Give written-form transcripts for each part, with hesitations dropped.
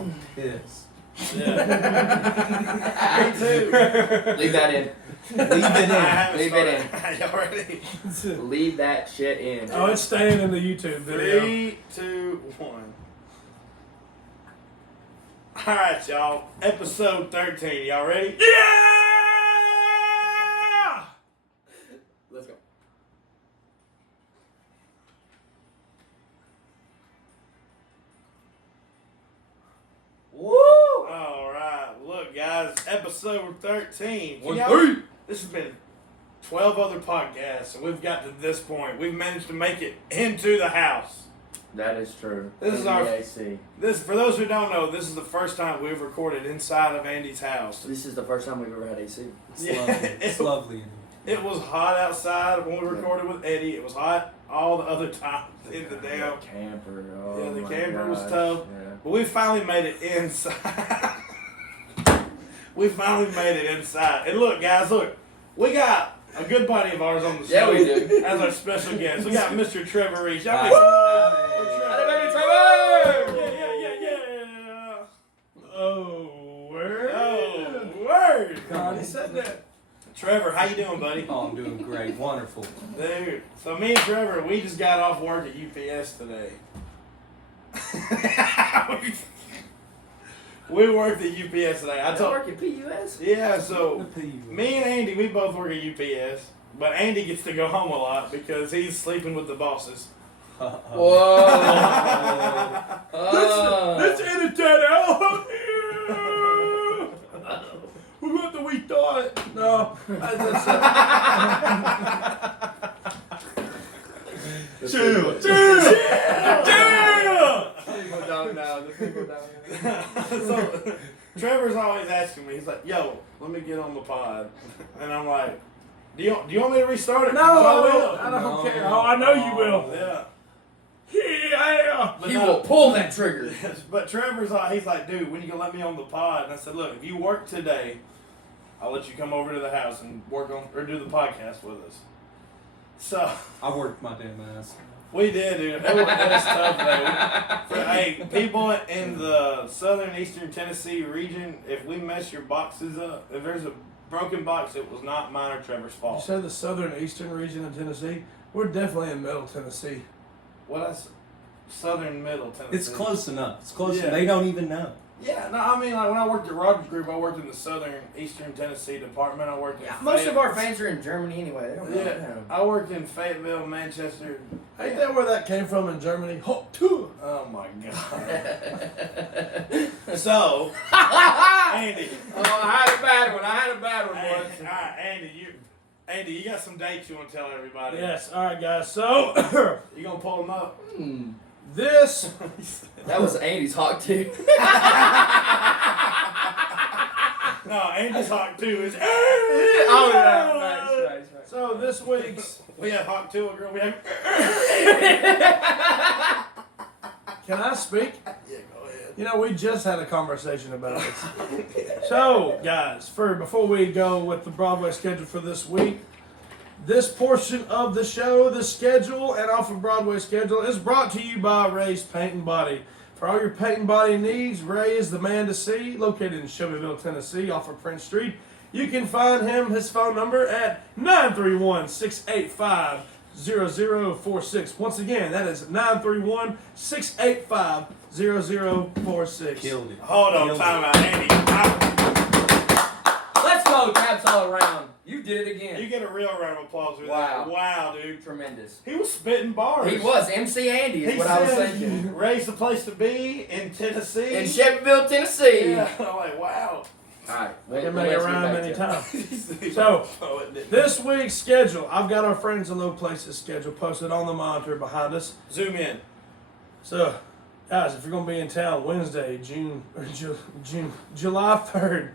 I'm pissed. Yeah. Me too. Leave that in. Leave it in. Leave it in. Y'all ready? Leave that shit in. Oh, it's staying in the YouTube video. 3, 2, 1. Alright, y'all. Episode 13. Y'all ready? Yeah! Let's go. Woo! Alright. Look, guys. Episode 13. One, Y'all- three. This has been 12 other podcasts, and we've got to this point. We've managed to make it into the house. That is true. This is our- AC. This, for those who don't know, this is the first time we've recorded inside of Andy's house. This is the first time we've ever had AC. It's Yeah. lovely. It's lovely. It was hot outside when we recorded with Eddie. It was hot all the other times in the damn. Camper. Oh Yeah, the my camper was gosh. tough. Yeah. But we finally made it inside. We finally made it inside. And look, guys, look. We got a good buddy of ours on the Yeah, show we do. as our special guest. We got Mr. Trevor Reese. Y'all Hi. make some noise for Hi, Trevor. baby Trevor! Yeah. Oh, word. Oh, word. God, he said that. Trevor, how you doing, buddy? Oh, I'm doing great. Wonderful. Dude, so me and Trevor, we just got off work at UPS today. We worked at UPS today. I I told work at PUS. Yeah, so The PU. me and Andy, we both work at UPS, but Andy gets to go home a lot because he's sleeping with the bosses. Whoa. Let's edit that out. What the we thought? No. Chill. People don't know. The people don't know. So Trevor's always asking me, he's like, "Yo, let me get on the pod," and I'm like, "Do you want me to restart it?" No, I I will. don't No. care. Oh, I know you will. Yeah. Yeah. But He no. will pull that trigger. But Trevor's he's like, "Dude, when you gonna let me on the pod?" And I said, "Look, if you work today, I'll let you come over to the house and work on or do the podcast with us." So I worked my damn ass. we did, dude. It was tough, though. Hey, people in the southern eastern Tennessee region, if we mess your boxes up, if there's a broken box, it was not mine or Trevor's You fault. said the southern eastern region of Tennessee. We're definitely in middle Tennessee. What else? Southern middle Tennessee. It's close enough. It's close. Yeah. They don't even know. Yeah, no, I mean, like when I worked at Rogers Group, I worked in the southern eastern Tennessee department. I worked in Most of our Fayette- fans are in Germany anyway. They don't know. Yeah, I worked in Fayetteville, Manchester. Ain't that where that came from in Germany? Ho, too. Oh my god. So, Andy. Oh, I had a bad one. I had a bad one, Hey, boys. all right, Andy, you got some dates you want to tell everybody? Yes. All right, guys. So You gonna pull them up? this. That was Andy's hawk too. No, Andy's Hawk 2 is. Oh, yeah. Nice. So this week's. We have Hawk 2, girl. We have. Can I speak? Yeah, go ahead. You know, we just had a conversation about this. So, guys, before we go with the Broadway schedule for this week, this portion of the show, the schedule, and off of Broadway schedule is brought to you by Ray's Paint and Body. For all your paint and body needs, Ray is the man to see, located in Shelbyville, Tennessee, off of Prince Street. You can find his phone number at 931-685-0046. Once again, that is 931-685-0046. Killed it. Hold on, Killed time it. out, Andy. Let's go, taps all around. You did it again. You get a real round of applause with Wow. that. Wow, dude. Tremendous. He was spitting bars. He was. MC Andy is He what I was said, thinking. Ray's the place to be in Tennessee. In Shelbyville, Tennessee. Yeah, I'm like, wow. Alright. They can make it rhyme many times. So, So, this week's schedule, I've got our Friends in Low Places schedule posted on the monitor behind us. zoom in. So, guys, if you're going to be in town Wednesday, July 3rd,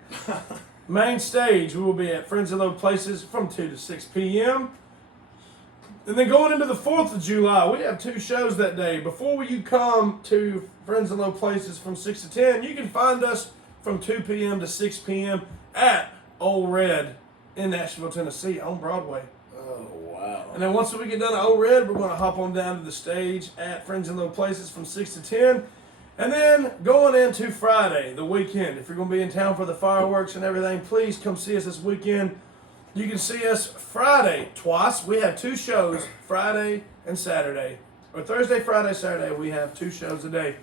main stage, we will be at Friends in Low Places from 2 to 6 p.m. And then going into the 4th of July, we have 2 shows that day. Before you come to Friends in Low Places from 6 to 10, you can find us from 2 p.m. to 6 p.m. at Old Red in Nashville, Tennessee on Broadway. Oh, wow. And then once we get done at Old Red, we're going to hop on down to the stage at Friends in Low Places from 6 to 10. And then going into Friday, the weekend, if you're going to be in town for the fireworks and everything, please come see us this weekend. You can see us Friday twice. We have 2 shows, Friday and Saturday. Or Thursday, Friday, Saturday, we have 2 shows a day.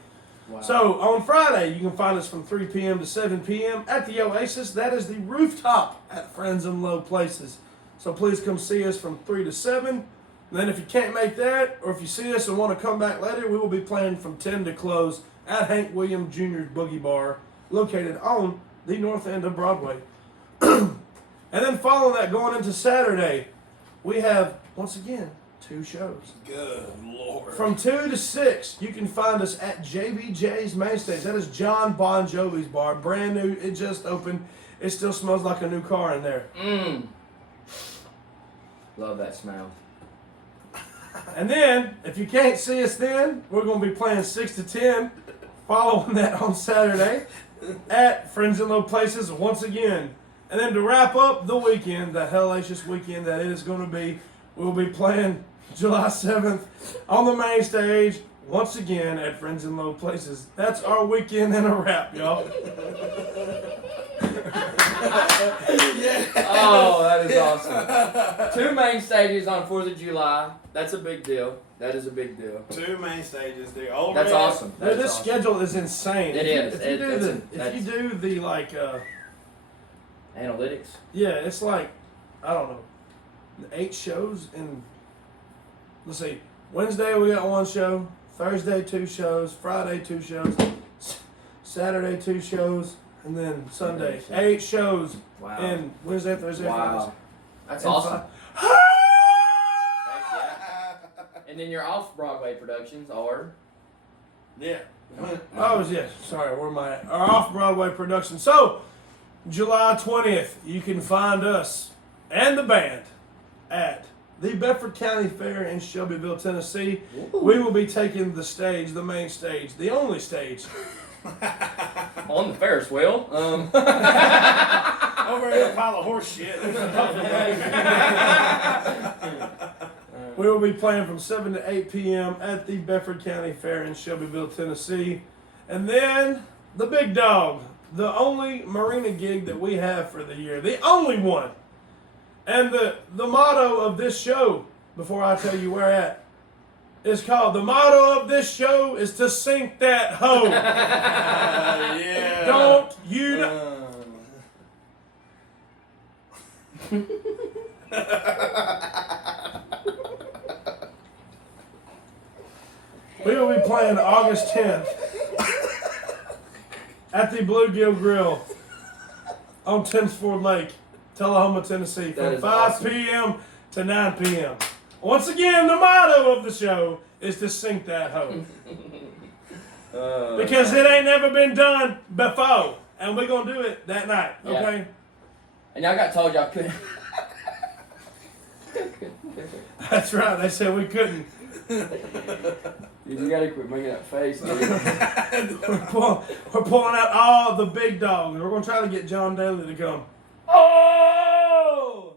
Wow. So on Friday, you can find us from 3 p.m. to 7 p.m. at the Oasis. That is the rooftop at Friends in Low Places. So please come see us from 3 to 7. And then if you can't make that, or if you see us and want to come back later, we will be playing from 10 to close at Hank Williams Jr.'s Boogie Bar, located on the north end of Broadway. And then following that, going into Saturday, we have, once again, 2 shows. Good Lord. From 2 to 6, you can find us at JBJ's Main Stage. That is John Bon Jovi's bar. Brand new. It just opened. It still smells like a new car in there. Love that smell. And then, if you can't see us then, we're going to be playing 6 to 10. Following that on Saturday at Friends in Low Places once again. And then to wrap up the weekend, the hellacious weekend that it is going to be, we'll be playing July 7th on the main stage once again at Friends in Low Places. That's our weekend in a wrap, y'all. Oh, that is awesome. 2 main stages on 4th of July. That's a big deal. That is a big deal. 2 main stages, dude. Over That's there. awesome. That is This awesome. schedule is insane. It is. If you do the like, Analytics. yeah, it's like, I don't know, 8 shows in. Let's see. Wednesday we got 1 show. Thursday 2 shows. Friday 2 shows. Saturday 2 shows, and then Sunday 8 shows. Wow. And Wednesday, Thursday, Friday. Wow. That's And awesome. Heck yeah. And then your off-Broadway productions are... Yeah. Oh, yes. Sorry, where am I at? Our off-Broadway production. So, July 20th, you can find us and the band at the Bedford County Fair in Shelbyville, Tennessee. Ooh. We will be taking the stage, the main stage, the only stage. on the Ferris wheel. Over in a pile of horse shit. We will be playing from 7 to 8 p.m. at the Bedford County Fair in Shelbyville, Tennessee. And then the big dog, the only marina gig that we have for the year, the only one. And the motto of this show, before I tell you where at, is called, the motto of this show is to sink that hoe. Yeah. Don't you know? We will be playing August 10th at the Bluegill Grill on 10th Ford Lake, Tullahoma, Tennessee, That from is 5 awesome. p.m. to 9 p.m. Once again, the motto of the show is to sink that hoe. Because it ain't never been done before. And we're going to do it that night, Yeah. okay? And y'all got told y'all couldn't. That's right. They said we couldn't. You gotta quit making that face, dude. We're pulling out all the big dogs. We're going to try to get John Daly to come. Oh!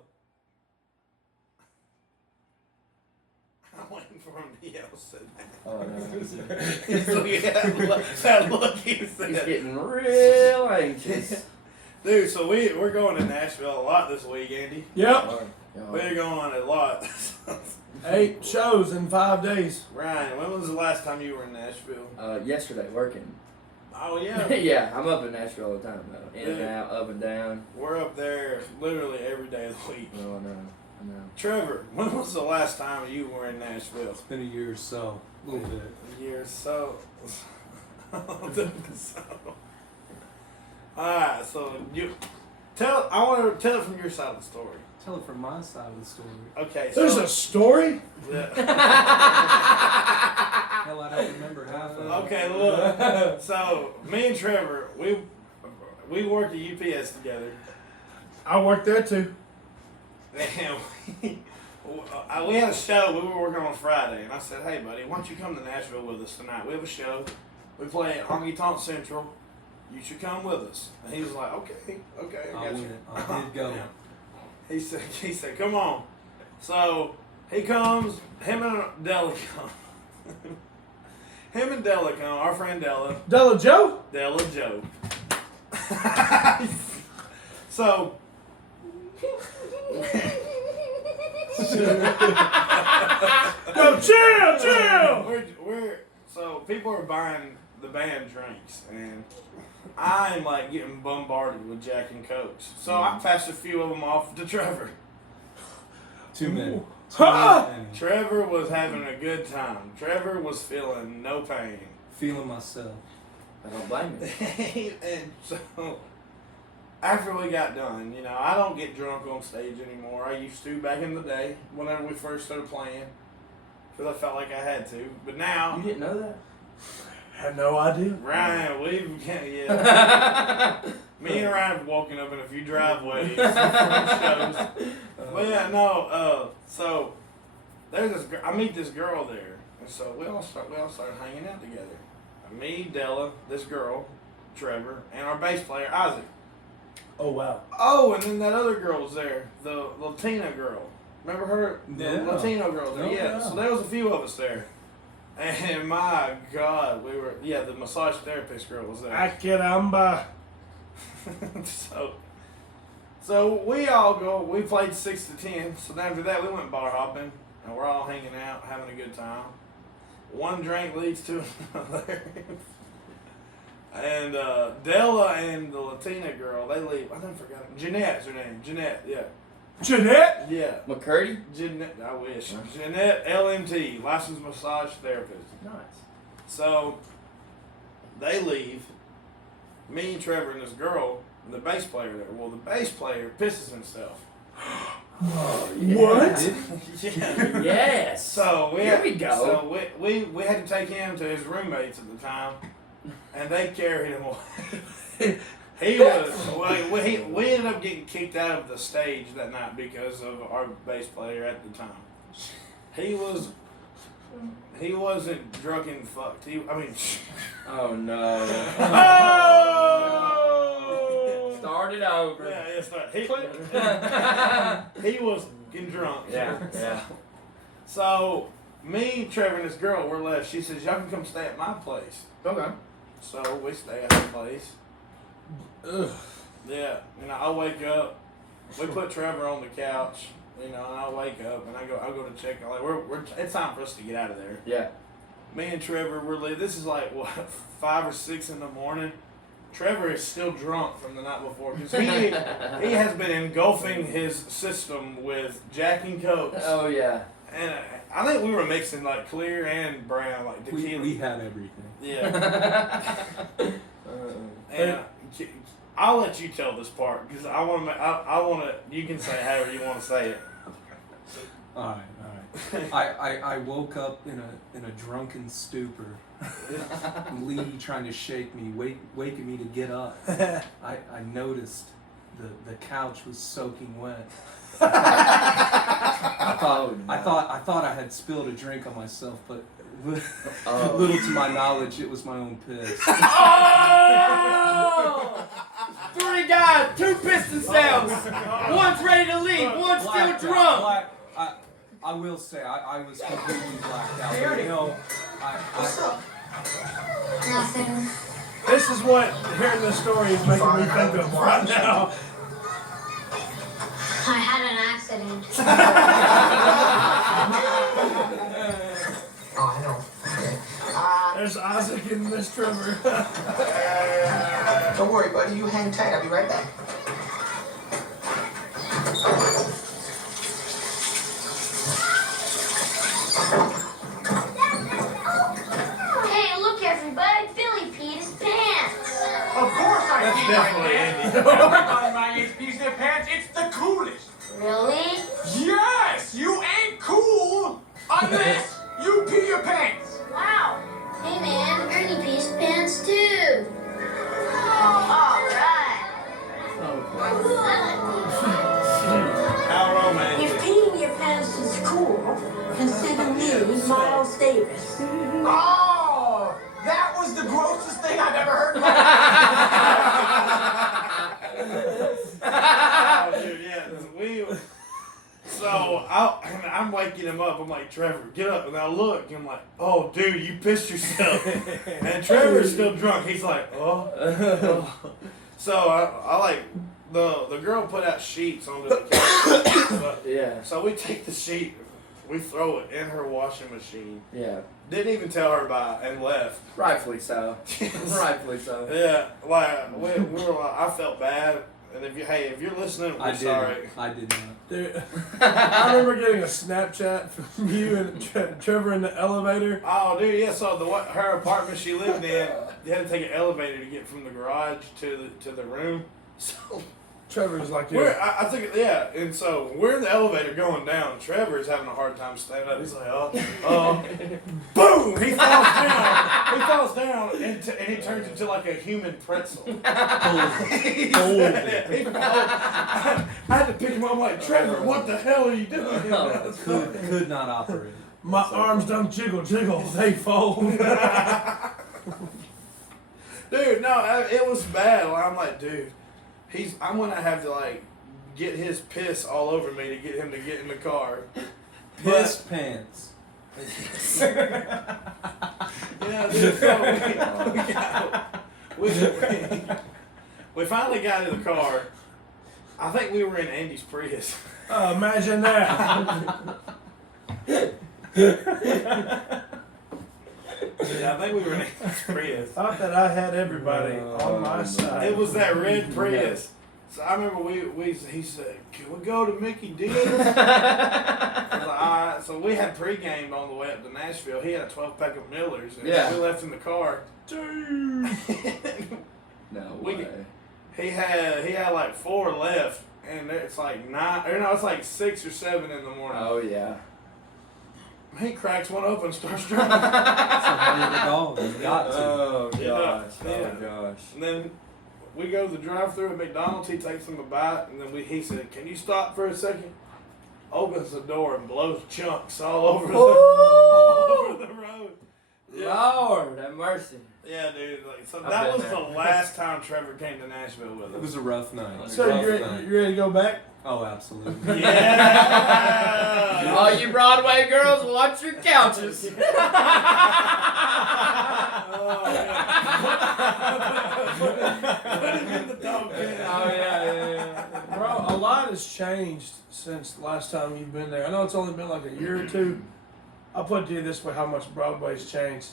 I'm waiting for him to yell so bad. Oh, no. He's looking at that look he He's said. getting real anxious. Dude, so we're going to Nashville a lot this week, Andy. Yep. We're going a lot. 8 shows in 5 days. Ryan, when was the last time you were in Nashville? Yesterday, working. Oh, yeah. Yeah, I'm up in Nashville all the time, though. In and Yeah. out, up and down. We're up there literally every day of the week. Oh, no. I know. Trevor, when was the last time you were in Nashville? It's been a year or so, a little bit. A year, so. Alright, so I want to tell it from your side of the story. Tell it from my side of the story. Okay, so. There's a story? Yeah. Hell, I don't remember half of it. Okay, look. So, me and Trevor, we worked at UPS together. I worked there too. And we had a show we were working on Friday, and I said, "Hey, buddy, why don't you come to Nashville with us tonight? We have a show. We play at Honky Tonk Central. You should come with us." And he was like, "Okay, I I got you." went. I did go. Yeah. He said, "Come on." So he comes. Him and Deli come. him and Della come. Our friend Della. Della Joe? Della Joe. So. No, chill. We're so people are buying the band drinks, and I'm like getting bombarded with Jack and Cokes. So I passed a few of them off to Trevor. Too many. Ha! Trevor was having a good time. Trevor was feeling no pain. Feeling myself. I don't blame you. And so after we got done, you know, I don't get drunk on stage anymore. I used to back in the day whenever we first started playing, because I felt like I had to. But now, You didn't know that? Had no idea. Ryan, yeah. Me and Ryan have woken up in a few driveways from shows. But yeah, no. So there's this. I meet this girl there, and so we all start hanging out together. Me, Della, this girl, Trevor, and our bass player Isaac. Oh, wow. Oh, and then that other girl was there, the Latina girl. Remember her? Yeah. The Latino girl. Oh, Yeah. yeah. So there was a few of us there. And my God, the massage therapist girl was there. Akiramba. So we all go, we played 6 to 10. So then after that, we went bar hopping, and we're all hanging out, having a good time. One drink leads to another. And Della and the Latina girl, they leave. I didn't forget. Jeanette's her name. Jeanette, yeah. Jeanette? Yeah. McCurdy? Jeanette, I wish. Jeanette LMT, licensed massage therapist. Nice. So they leave. Me and Trevor and this girl, and the bass player there. Well, the bass player pisses himself. What? Yeah. Yes. So Here we go. So we had to take him to his roommates at the time, and they carried him away. He was. We ended up getting kicked out of the stage that night because of our bass player at the time. He wasn't drunk and fucked. Oh no. Oh! Start it over. Yeah, it's not. He was getting drunk. Yeah. So me, Trevor, and this girl were left. She says, "Y'all can come stay at my place." Okay. So we stay at her place. Ugh. Yeah, and I wake up. We put Trevor on the couch, you know, and I wake up and I go to check. I'm like, it's time for us to get out of there. Yeah. Me and Trevor, we're leaving. This is like what 5 or 6 in the morning. Trevor is still drunk from the night before because he has been engulfing his system with Jack and Cokes. Oh yeah. And I think we were mixing like clear and brown, like tequila. We had everything. Yeah. And I'll let you tell this part because I want to. I want to. You can say it however you want to say it. All right. I woke up in a drunken stupor. Lee trying to shake me, waking me to get up. I noticed the couch was soaking wet. I thought I had spilled a drink on myself, but little to my knowledge, it was my own piss. Oh! 3 guys, 2 pissed themselves. One's ready to leave, one's Blacked still out. drunk. I will say I was completely blacked out. But, you know, Nothing. This is what hearing this story is making me think of right now. I had an accident. Oh, I know. Okay. There's Isaac and Miss Trevor. Don't worry, buddy. You hang tight. I'll be right back. Hey, look, everybody! Billy peed his pants. Of course I That's pee my definitely pants. Andy. Everybody my age pees their pants. It's the coolest. Really? Yes, you ain't cool unless you pee your pants. Wow. Hey, man, Ernie pees his pants too. All right. How romantic. If peeing your pants is cool, consider me Miles Davis. Oh, that was the grossest thing I've ever heard. Oh, dude, yeah. So I'm waking him up. I'm like, Trevor, get up. And I look, and I'm like, oh, dude, you pissed yourself. And Trevor's still drunk. He's like, oh. So I like, the girl put out sheets onto the couch. But, Yeah. so we take the sheet, we throw it in her washing machine. Yeah. Didn't even tell her about it and left. Rightfully so. Rightfully so. Yeah, like we were like, I felt bad. And if you're listening, I we're sorry. didn't. I did not. Dude, I remember getting a Snapchat from you and Trevor in the elevator. Oh, dude, yeah. So her apartment she lived in, they had to take an elevator to get from the garage to the room. So Trevor's like, I think yeah, and so we're in the elevator going down. Trevor's having a hard time standing up. He's like, boom! He falls down. He falls down, and he turns into like a human pretzel. I had to pick him up. I'm like, Trevor, what the hell are you doing? Could not operate. my arms don't jiggle, they fold. Dude, no, it was bad. I'm like, dude, I'm gonna have to like get his piss all over me to get him to get in the car. Piss pants. Yeah, dude, so we finally got in the car. I think we were in Andy's Prius. Imagine that. Yeah, I think we were in Andy's Prius. Thought that I had everybody on my side. It was that red Prius. So I remember he said, "Can we go to Mickey D's?" I was like, all right. So we had pregame on the way up to Nashville. He had a 12-pack of Millers, and Yeah. we left in the car. Dude. No We- way. He had like 4 left, and it's like 9. Or no, it's like 6 or 7 in the morning. Oh yeah. He cracks one open, and starts driving. That's a hell of a dog. You got to. Oh gosh. Yeah. Oh gosh. And then we go to the drive-thru at McDonald's. He takes him a bite, and then he said, "Can you stop for a second?" Opens the door and blows chunks all over the road. Yeah. Lord have mercy. Yeah, dude. Like, so I've that been was there. the last time Trevor came to Nashville with It us. was a rough night. So Rough you night. ready to go back? Oh, absolutely. Yeah. All you Broadway girls, watch your couches. Oh yeah. Bro, a lot has changed since the last time you've been there. I know it's only been like a year or two. I'll put it to you this way, how much Broadway's changed.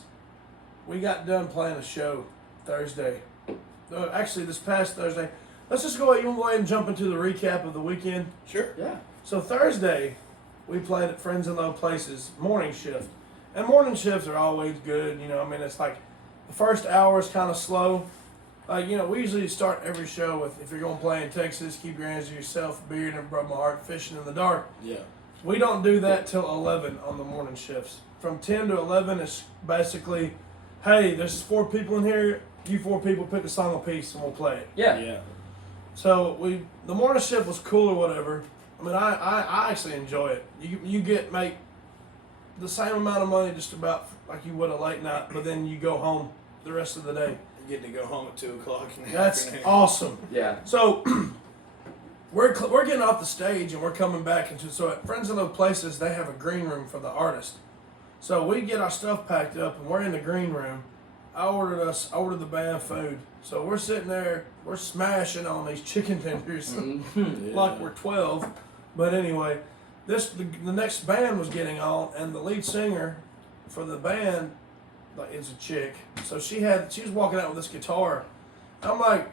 We got done playing a show Thursday. Actually, this past Thursday. Let's just go ahead and jump into the recap of the weekend. Sure. Yeah. So Thursday, we played at Friends in Low Places, morning shift. And morning shifts are always good, you know, I mean, it's like the first hour is kind of slow. Like, you know, we usually start every show with, if you're going to play in Texas, keep your hands to yourself, beer never broke my heart, fishing in the dark. Yeah. We don't do that till 11 on the morning shifts. From 10 to 11 is basically, hey, there's 4 people in here, you 4 people pick a song apiece and we'll play it. Yeah. Yeah. So the morning shift was cool or whatever. I mean, I actually enjoy it. You make the same amount of money just about like you would a late night, but then you go home the rest of the day. You get to go home at 2 o'clock in the That's afternoon. awesome. Yeah. So we're getting off the stage and we're coming back into so at Friends in Low Places they have a green room for the artist. So we get our stuff packed up and we're in the green room. I ordered the band food. So we're sitting there, we're smashing on these chicken tenders like we're 12. But anyway, the next band was getting on, and the lead singer for the band is a chick. So she was walking out with this guitar. I'm like,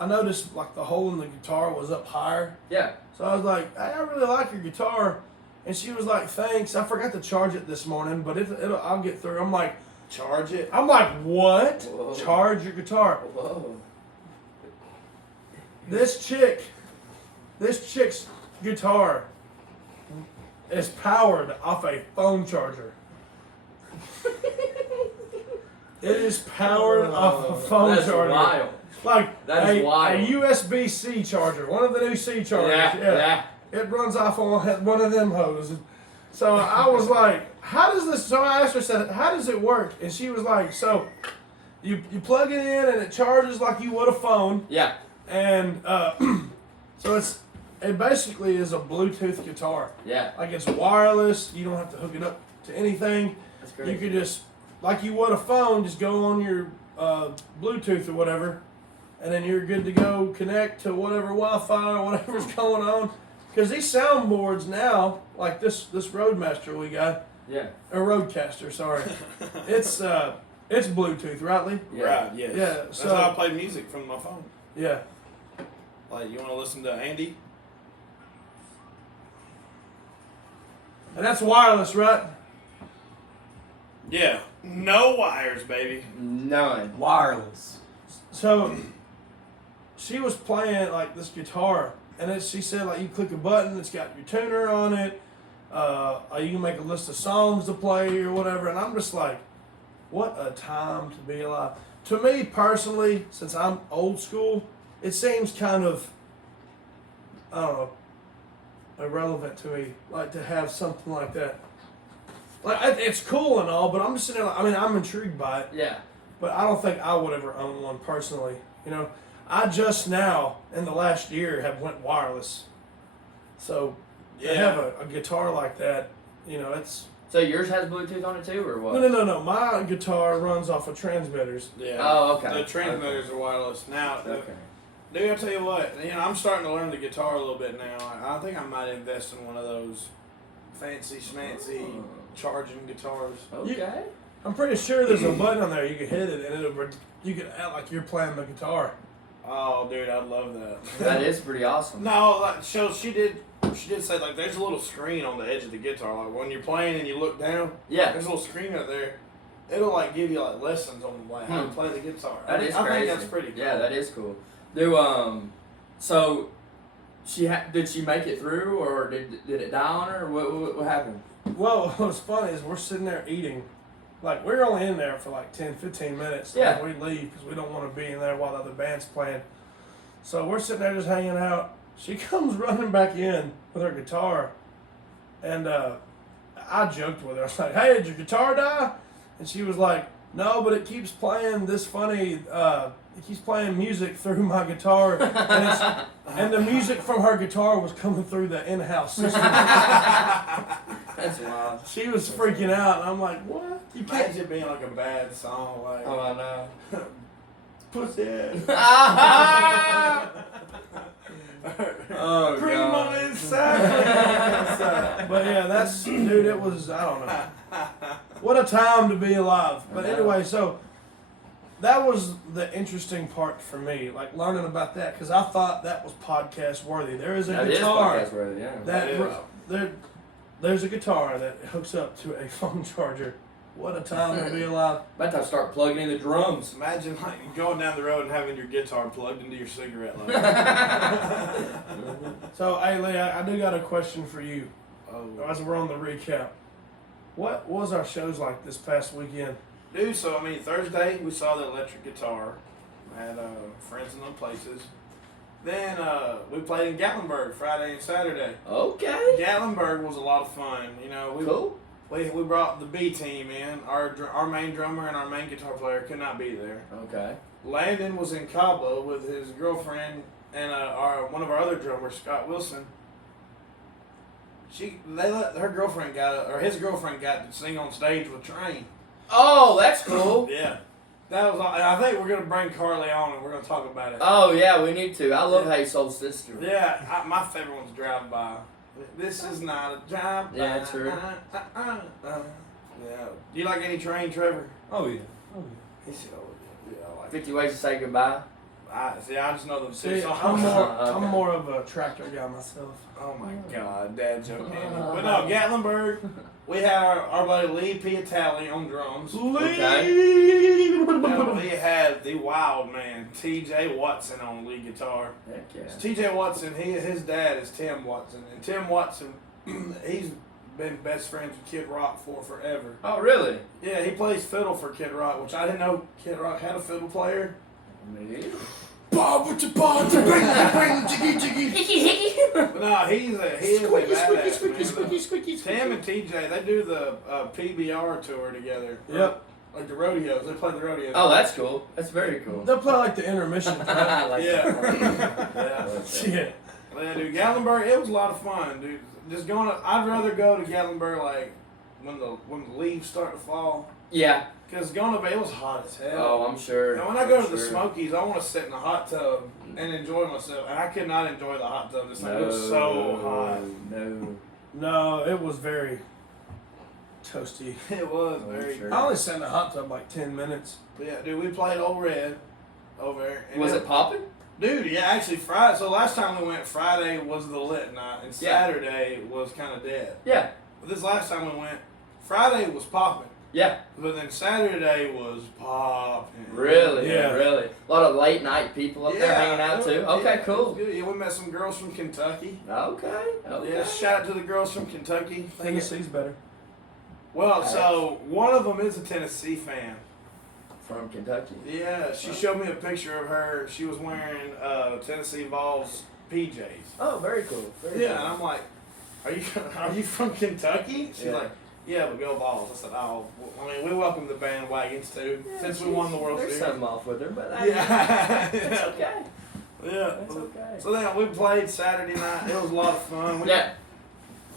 I noticed like the hole in the guitar was up higher. Yeah. So I was like, hey, I really like your guitar. And she was like, thanks. I forgot to charge it this morning, but I'll get through. I'm like, Charge it. what? Whoa. Charge your guitar. Whoa. This chick's guitar is powered off a phone charger. It is powered off a phone That's charger. wild. Like That is wild. a USB-C charger, one of the new C chargers. Yeah. It runs off on one of them hoses. So I was like, how does this, so I asked her, said, how does it work? And she was like, so you plug it in and it charges like you would a phone. Yeah. And so it's it basically is a Bluetooth guitar. Yeah, Like it's wireless. You don't have to hook it up to anything. that's great. You could just, like you would a phone, just go on your Bluetooth or whatever, and then you're good to go. Connect to whatever Wi-Fi or whatever's going on. Because these soundboards now, like this Roadmaster we got, Yeah. or Roadcaster, sorry, it's Bluetooth, right, Lee? Yeah. Right, yes. Yeah, That's so- how I play music from my phone. Yeah. Like, you want to listen to Andy? And that's wireless, right? Yeah. No wires, baby. None. Wireless. So she was playing like this guitar, and she said like you click a button, it's got your tuner on it. You can make a list of songs to play or whatever, and I'm just like, what a time to be alive. To me personally, since I'm old school, it seems kind of, I don't know, irrelevant to me, like to have something like that. Like it's cool and all, but I'm just sitting there. I mean, I'm intrigued by it. Yeah. But I don't think I would ever own one personally. You know, I just now in the last year have went wireless. So to have a guitar like that, you know, it's So yours has Bluetooth on it too, or what? no. My guitar runs off of transmitters. Yeah. Oh, okay. The transmitters are wireless. Now, Okay. dude, I'll tell you what. You know, I'm starting to learn the guitar a little bit now. I think I might invest in one of those fancy schmancy charging guitars. Okay. I'm pretty sure there's a button on there you can hit it and you can act like you're playing the guitar. Oh, dude, I'd love that. That is pretty awesome. No, like, so she did say, like, there's a little screen on the edge of the guitar. Like, when you're playing and you look down, Yeah. there's a little screen up there. It'll, like, give you, like, lessons on, like, how to play the guitar. That is I crazy. think that's pretty cool. Yeah, that is cool. So did she make it through, or did it die on her, or what happened? Well, what's funny is we're sitting there eating. Like, we're only in there for like 10, 15 minutes. Yeah. And we leave because we don't want to be in there while the other band's playing. So we're sitting there just hanging out. She comes running back in with her guitar. And I joked with her. I was like, hey, did your guitar die? And she was like, no, but it keeps playing this funny, it keeps playing music through my guitar. And the music from her guitar was coming through the in-house system. That's wild. She was freaking out, and I'm like, what? You can't. Imagine it being, like, a bad song, like, Oh, I know. pussy. Oh, Cream God. on it, exactly. But yeah, that's, dude, it was, I don't know. What a time to be alive. But anyway, so that was the interesting part for me, like learning about that, because I thought that was podcast worthy. There is a That is guitar podcast worthy, yeah. there's a guitar that hooks up to a phone charger. What a time to be alive. About to start plugging in the drums. Imagine, like, going down the road and having your guitar plugged into your cigarette lighter. So, hey, Lee, I do got a question for you Oh. as we're on the recap. What was our shows like this past weekend? Dude, so, I mean, Thursday, we saw the electric guitar at Friends in Little Places. Then we played in Gatlinburg Friday and Saturday. Okay. Gatlinburg was a lot of fun. You know, Cool. we brought the B team in. Our main drummer and our main guitar player could not be there. Okay. Landon was in Cabo with his girlfriend and one of our other drummers, Scott Wilson. His girlfriend got to sing on stage with Train. Oh, that's cool. Yeah, that was. I think we're gonna bring Carly on and we're gonna talk about it. Oh, yeah, we need to. I love Hey Soul Sister. Yeah, my favorite one's Drive By. This is not a drive by. Yeah, true. Yeah. Do you like any Train, Trevor? Oh yeah. Oh He said, "Oh yeah, I like." 50 Ways to Say Goodbye. I just know them two See, songs. I'm more of a tractor guy myself. Oh my God, dad joke. But no, Gatlinburg, we had our buddy Lee Piatali on drums. And we had the wild man, TJ Watson, on lead guitar. Heck yeah. TJ Watson, his dad is Tim Watson. And Tim Watson, he's been best friends with Kid Rock for forever. Oh, really? Yeah, he plays fiddle for Kid Rock, which I didn't know Kid Rock had a fiddle player. Me? Bob with the bong, bang, jiggy, jiggy. But no, he is a badass, man. Tim and TJ, they do the PBR tour together. Yep. Like the rodeos. They play the rodeos. Oh, that's cool. That's very cool. They'll play like the intermission. I like Yeah. that. Yeah. Yeah. Yeah, dude, Gatlinburg, it was a lot of fun, dude. Just going to, I'd rather go to Gatlinburg like when the leaves start to fall. Yeah. Cause going to it was hot as hell. Oh, I'm sure. And when I go I'm to the sure. Smokies, I want to sit in the hot tub and enjoy myself. And I could not enjoy the hot tub this time. It was so hot. No. No, it was very toasty. It was Oh, very. sure. I only sat in the hot tub like 10 minutes. But yeah, dude, we played Old Red over there. And Was it popping? Dude, yeah, actually Friday. So last time we went, Friday was the lit night, and Yeah. Saturday was kind of dead. Yeah. But this last time we went, Friday was popping, Yeah. but then Saturday was popping. Really? Yeah. Really. A lot of late night people up there hanging out it too. was- Okay, yeah, it was cool. good. Yeah, we met some girls from Kentucky. Okay. Okay. Yeah, shout out to the girls from Kentucky. Tennessee's better. Well, so one of them is a Tennessee fan. From Kentucky. Yeah, she showed me a picture of her. She was wearing Tennessee Vols PJs. Oh, very cool. Very Yeah, and I'm like, are you from Kentucky? She's Yeah. like, yeah, but go Vols. I said, oh, well, I mean, we welcome the bandwagons too, since we won the World There's Series. something off with her, but Yeah, it's okay. yeah. That's okay. So then we played Saturday night. It was a lot of fun. Yeah.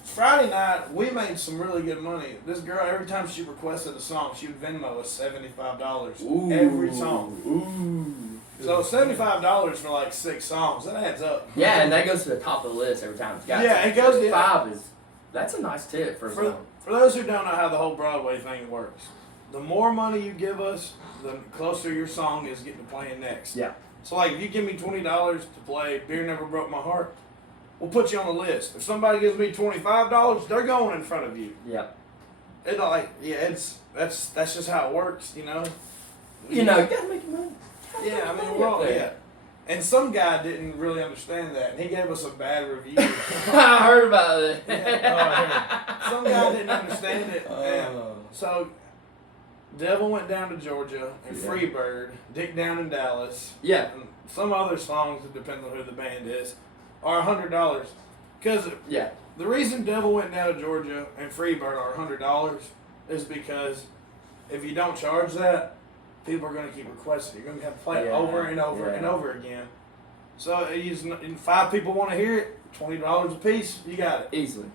Friday night, we made some really good money. This girl, every time she requested a song, she would Venmo us $75 every song. Ooh. So $75 for like 6 songs, that adds up. Yeah, and that goes to the top of the list every time. It's got Yeah, it goes to- 5 is that's a nice tip for a For, song. for those who don't know how the whole Broadway thing works, the more money you give us, the closer your song is getting to playing next. Yeah. So like, if you give me $20 to play "Beer Never Broke My Heart," we'll put you on the list. If somebody gives me $25, they're going in front of you. Yeah. It's not like, yeah, that's just how it works, you know. You know, you gotta make your money. Yeah, I mean, Money we're up all, there. yeah. And some guy didn't really understand that, and he gave us a bad review. I heard about it. Some guy didn't understand it. And Oh. so, Devil Went Down to Georgia, and Yeah. Freebird, Dick Down in Dallas, Yeah. and some other songs, it depends on who the band is, are $100. Because Yeah. the reason Devil Went Down to Georgia and Freebird are $100 is because if you don't charge that, people are going to keep requesting. You're going to have to play it Yeah, over and over and yeah. over again. So and 5 people want to hear it, $20 a piece, you got it. Easily.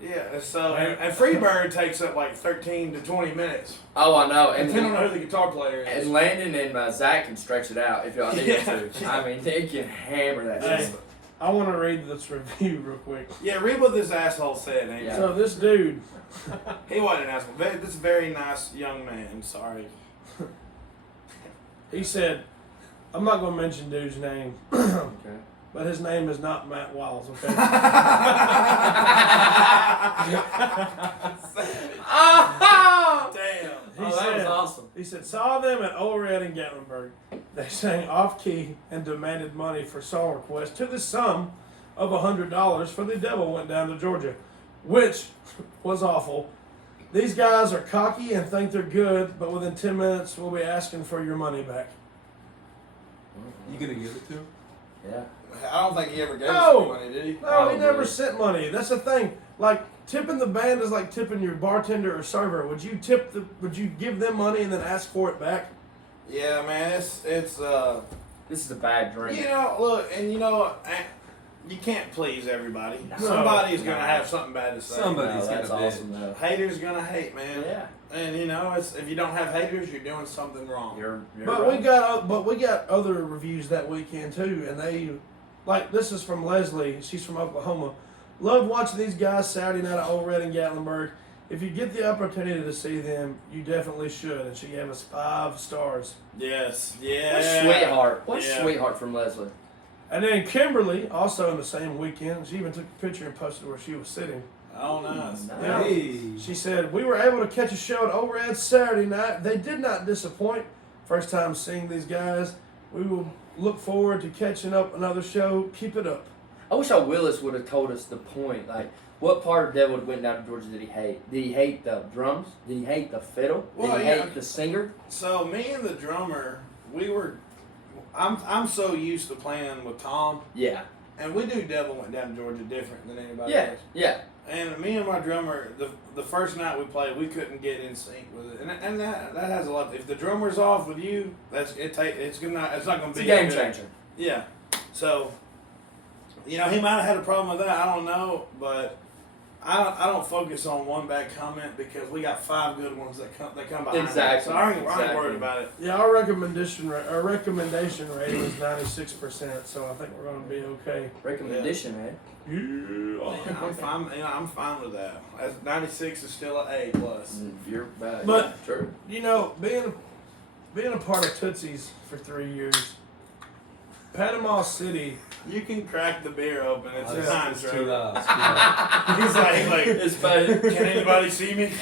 Yeah, and so and Freebird takes up like 13 to 20 minutes, Oh, I know. And depending on who the guitar player is. And Landon and Zach can stretch it out if y'all need Yeah. to. I mean, they can hammer that Hey, shit. I want to read this review real quick. Yeah, read what this asshole said, ain't Yeah. So this dude, He wasn't an asshole. This very nice young man, sorry. he said, I'm not going to mention dude's name, Okay. but his name is not Matt Wiles, okay? Oh! Damn. He Oh, that said, was awesome. He said, saw them at Old Red in Gatlinburg. They sang off key and demanded money for song requests to the sum of $100 for The Devil Went Down to Georgia, which was awful. These guys are cocky and think they're good, but within 10 minutes we'll be asking for your money back. You gonna give it to him? Yeah. I don't think he ever gave No. us any money, did he? No, Probably. he never sent money. That's the thing. Like tipping the band is like tipping your bartender or server. Would you give them money and then ask for it back? Yeah, man, it's This is a bad drink. you know, look, and you know, you can't please everybody. No. Somebody's No. gonna have something bad to say. Somebody's No, that's gonna awesome though. Haters gonna hate, man. Yeah. And you know, it's if you don't have haters, you're doing something wrong. You're But right. we got other reviews that weekend too, and they like this is from Leslie. She's from Oklahoma. Love watching these guys Saturday night at Old Red in Gatlinburg. If you get the opportunity to see them, you definitely should. And she gave us 5 stars. Yes, What yeah. a sweetheart. What a Yeah. sweetheart from Leslie. And then Kimberly, also in the same weekend, she even took a picture and posted where she was sitting. Oh, nice. Yeah. Hey. She said, "We were able to catch a show at Old Red Saturday night. They did not disappoint. First time seeing these guys. We will look forward to catching up another show. Keep it up." I wish Willis would have told us the point. Like, what part of Devil Went Down to Georgia did he hate? Did he hate the drums? Did he hate the fiddle? Did Well, he yeah. hate the singer? So me and the drummer, I'm so used to playing with Tom, Yeah. and we do Devil Went Down to Georgia different than anybody Yeah. else. Yeah. And me and my drummer, the first night we played, we couldn't get in sync with it, and that has a lot. If the drummer's off with you, it's not going It's to a be game good. changer. Yeah. So You know, he might have had a problem with that. I don't know, but I don't focus on one bad comment because we got 5 good ones that come behind. Exactly. So I ain't Exactly. worried about it. Yeah, our recommendation rating is 96%, so I think we're gonna be okay. Recommendation, man. Yeah, I'm fine. You know, I'm fine with that. As 96 is still an A plus. You're bad. But- yeah, true. You know, being a part of Tootsie's for 3 years, Panama City. You can crack the beer open. It's It's time, too Trevor. loud. It's too loud. He's like, It's bad. can anybody see me?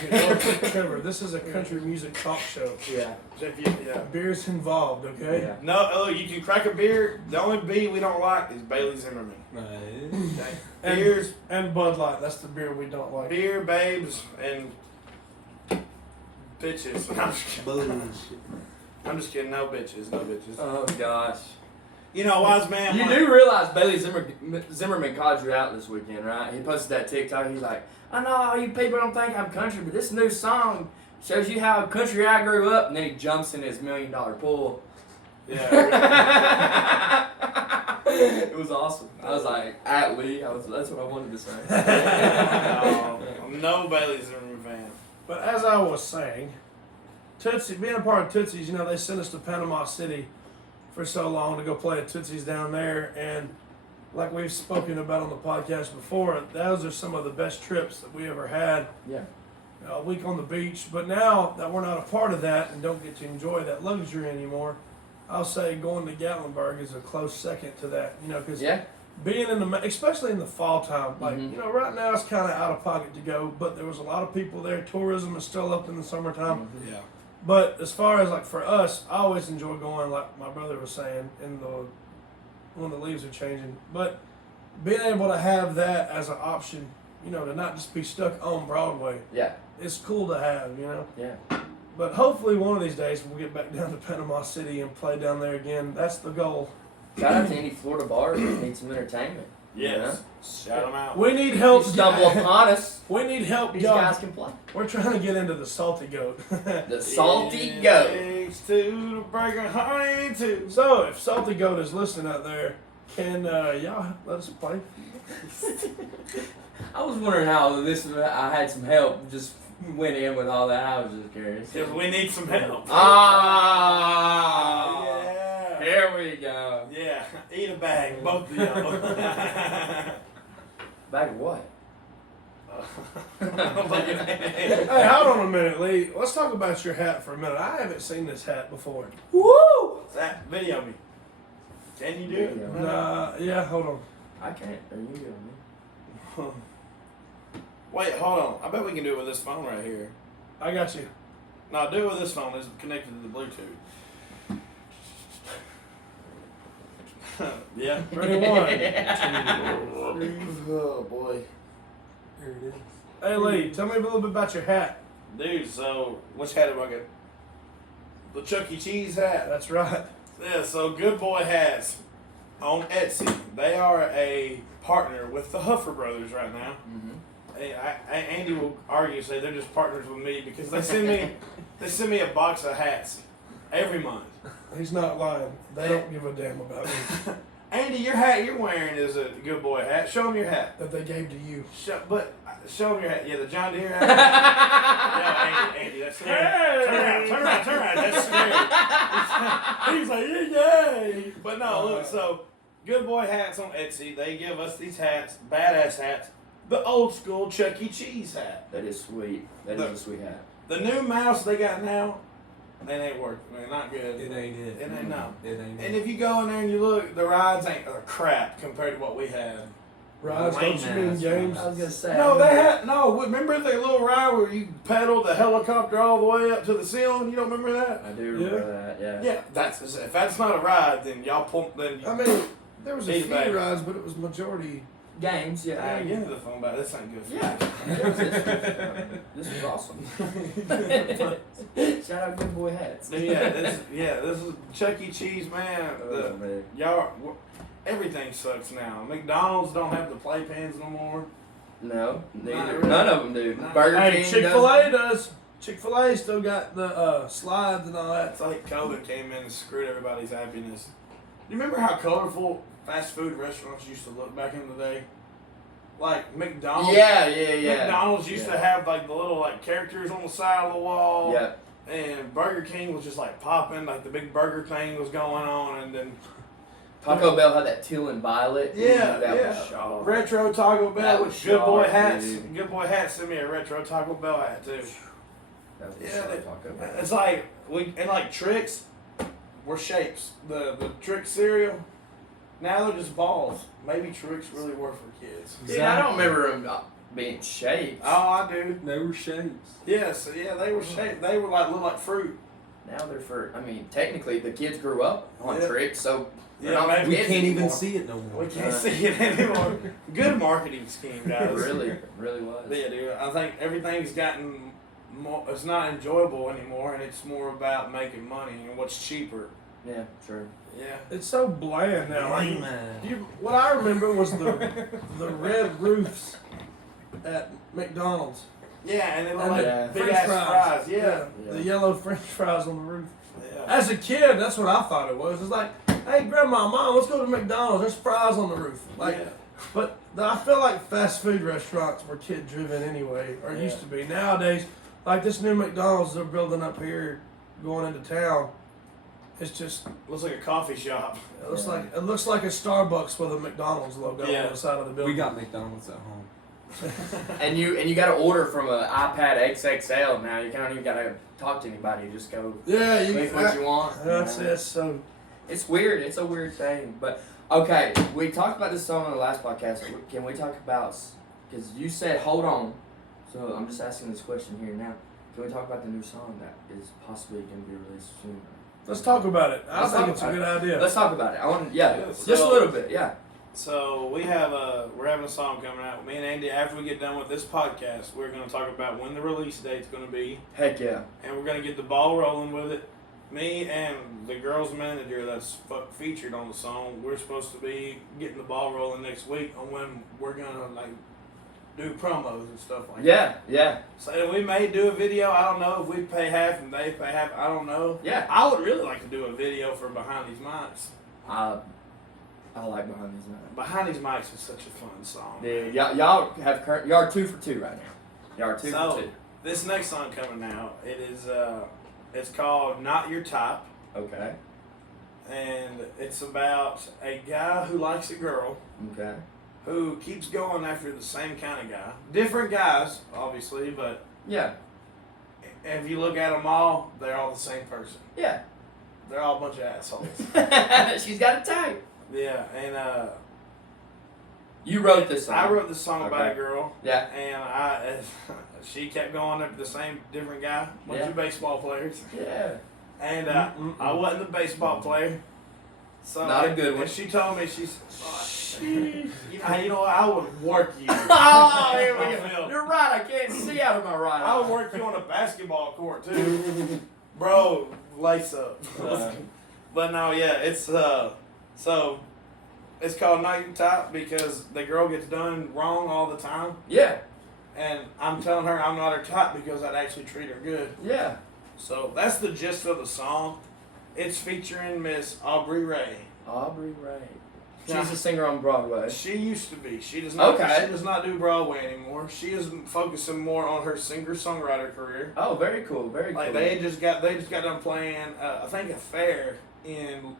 Trevor, this is a country music talk show. Yeah. Yeah. Beer's involved, okay? Yeah. No, look, you can crack a beer. The only beer we don't like is Bailey Zimmerman. Right. Okay? And- Beers, And Bud Light, that's the beer we don't like. beer, babes, and bitches. I'm just kidding. Bullshit. I'm just kidding. No bitches. No bitches. Oh gosh. You know, wise man. You like- do realize Bailey Zimmerman called you out this weekend, right? He posted that TikTok. He's like, I know all you people don't think I'm country, but this new song shows you how country I grew up. And then he jumps in his $1 million pool. Yeah. It was awesome. I was like, that's what I wanted to say. I'm no Bailey Zimmerman fan. But as I was saying, Tootsie, being a part of Tootsie's, you know, they sent us to Panama City for so long to go play at Tootsie's down there. And like we've spoken about on the podcast before, those are some of the best trips that we ever had. Yeah. A week on the beach. But now that we're not a part of that and don't get to enjoy that luxury anymore, I'll say going to Gatlinburg is a close second to that. You know, because Yeah. being in the, especially in the fall time, like, Mhm. you know, right now it's kind of out of pocket to go, but there was a lot of people there. Tourism is still up in the summertime. Yeah. But as far as like for us, I always enjoy going, like my brother was saying, when the leaves are changing. But being able to have that as an option, you know, to not just be stuck on Broadway, Yeah. it's cool to have, you know. Yeah. But hopefully one of these days we'll get back down to Panama City and play down there again. That's the goal. Shout out to any Florida bars that need some entertainment. Yes. Shout them out. We need You help. stumble upon us. We need help, These y'all. guys can play. We're trying to get into the salty goat. The salty It goat. takes two to break a heart in two. So if salty goat is listening out there, can y'all let us play? I was wondering how I had some help. Just went in with all that. I was just curious. Because we need some help. Ah. Yeah. Here we go. Yeah. Eat a bag, both of y'all. Back what? Hey, hold on a minute, Lee. Let's talk about your hat for a minute. I haven't seen this hat before. Woo! Zach, video me. Can you do it? Video. Nah, yeah, hold on. I can't. Are you doing me? Wait, hold on. I bet we can do it with this phone right here. I got you. No, do it with this phone. It's connected to the Bluetooth. Yeah. Ready, one. Oh boy. There it is. Hey, Lee, tell me a little bit about your hat. Dude, so which hat do I get? The Chuck E. Cheese hat. That's right. Yeah, so Good Boy Hats on Etsy. They are a partner with the Huffer Brothers right now. Mm-hmm. Andy will argue, say they're just partners with me because they send me a box of hats every month. He's not lying. They don't give a damn about me Andy, your hat you're wearing is a Good Boy hat. Show them your hat. that they gave to you. Show them your hat. Yeah, the John Deere hat. Yeah, Andy, that's scary. Turn around. That's scary. He's like, yay. But no, look, so Good Boy Hats on Etsy. They give us these hats, badass hats. The old school Chuck E. Cheese hat. That is sweet. That is a sweet hat. The new mouse they got now, they ain't working. Man, not good. It ain't it. It ain't no. It ain't And it. if you go in there and you look, the rides ain't crap compared to what we had. Rides, don't you mean James? I was gonna say. No, they had remember the little ride where you pedaled the helicopter all the way up to the ceiling? You don't remember that? I do remember that. Yeah. Yeah, if that's not a ride, then y'all pump. Then I mean, there was a He's few back. rides, but it was majority. Games. Yeah. get into the phone back. This ain't good. For Yeah. This is awesome. Shout out Good Boy Hats. you. This is Chuck E. Cheese, man. Oh, man. Everything sucks now. McDonald's don't have the playpens no more. No, neither. Not really. None of them do. No. Burger Hey, King Chick-fil-A does. Chick-fil-A still got the slides and all that. It's like COVID came in and screwed everybody's happiness. you remember how colorful fast food restaurants used to look back in the day? Like McDonald's. Yeah. McDonald's used to have like the little like characters on the side of the wall. Yeah. And Burger King was just like popping, like the big burger thing was going on, and then Taco Bell had that teal and violet. Yeah, that yeah. was sharp. retro Taco That Bell was with Good Boy sharp, hats. dude. Good Boy hats sent me a retro Taco Bell hat too. That was Yeah, sharp they- Taco Bell. It's like like Trix were shapes. The Trix cereal. Now they're just balls. Maybe Trix really were for kids. Dude, I don't remember them being shapes. Oh, I do. They were shapes. Yes, yeah, they were shaped. They were like look like fruit. Now they're for. I mean, technically, the kids grew up on Yeah. tricks, so they're Yeah, not maybe We kids can't even anymore. see it no more. We can't see it anymore. Good marketing scheme, It guys. really was. Yeah, dude. I think everything's gotten more. It's not enjoyable anymore, and it's more about making money and what's cheaper. Yeah, true. Yeah. It's so bland now. Like, Man. what I remember was the red roofs at McDonald's. Yeah, and they look And like the big French ass fries. fries. Yeah. Yeah. The yellow French fries on the roof. Yeah. As a kid, that's what I thought it was. It's like, hey, grandma, mom, let's go to McDonald's. There's fries on the roof. Like, Yeah. but I feel like fast food restaurants were kid driven anyway, or Yeah. used to be. Nowadays, like this new McDonald's they're building up here, going into town. It's just Looks like a coffee shop. it looks like a Starbucks with a McDonald's logo Yeah. on the side of the building. We got McDonald's at home. And you got to order from an iPad XXL now. You don't even got to talk to anybody. You just go yeah, click what you want. you That's know? it. So It's weird. It's a weird thing. But okay, we talked about this song on the last podcast. Can we talk about? Because you said hold on, so I'm just asking this question here now. Can we talk about the new song that is possibly going to be released soon? let's talk about it. I Let's think talk it's a about good idea. Let's talk about it. I want, Yeah, just so- a little bit, yeah. So we're having a song coming out. Me and Andy, after we get done with this podcast, we're going to talk about when the release date's going to be, Heck yeah. and we're going to get the ball rolling with it. Me and the girls' manager that's featured on the song, we're supposed to be getting the ball rolling next week on when we're going to like do promos and stuff like that. Yeah, yeah, So we may do a video. I don't know if we pay half and they pay half. I don't know. yeah. I would really like to do a video for Behind These Mics. I like Behind These Mics. Behind These Mics is such a fun song. Dude, y'all are 2 for 2 right now. Y'all are 2 So- for 2. This next song coming out, it's called Not Your Type, Okay. and it's about a guy who likes a girl Okay. who keeps going after the same kind of guy. Different guys, obviously, but Yeah. if you look at them all, they're all the same person. Yeah. They're all a bunch of assholes. She's got a type. Yeah, and You wrote this song. I wrote this song about Okay. a girl, Yeah. and she kept going after the same different guy, bunch Yeah. of baseball players, Yeah. and I wasn't a baseball player, so Not a good one. And she told me you know what, I would work you. Oh, here we I go. feel- You're right. I can't see out of my right I would eye. work you on a basketball court too, bro. Lace up. But no, yeah, it's so it's called Not Your Type because the girl gets done wrong all the time. Yeah. And I'm telling her I'm not her type because I'd actually treat her good. Yeah. So that's the gist of the song. It's featuring Miss Aubrey Ray. Aubrey Ray. Yeah. She's a singer on Broadway. She used to be. She does not. Okay. She does not do Broadway anymore. She is focusing more on her singer-songwriter career. Oh, very cool. Very Like cool. they just got done playing. I think a fair in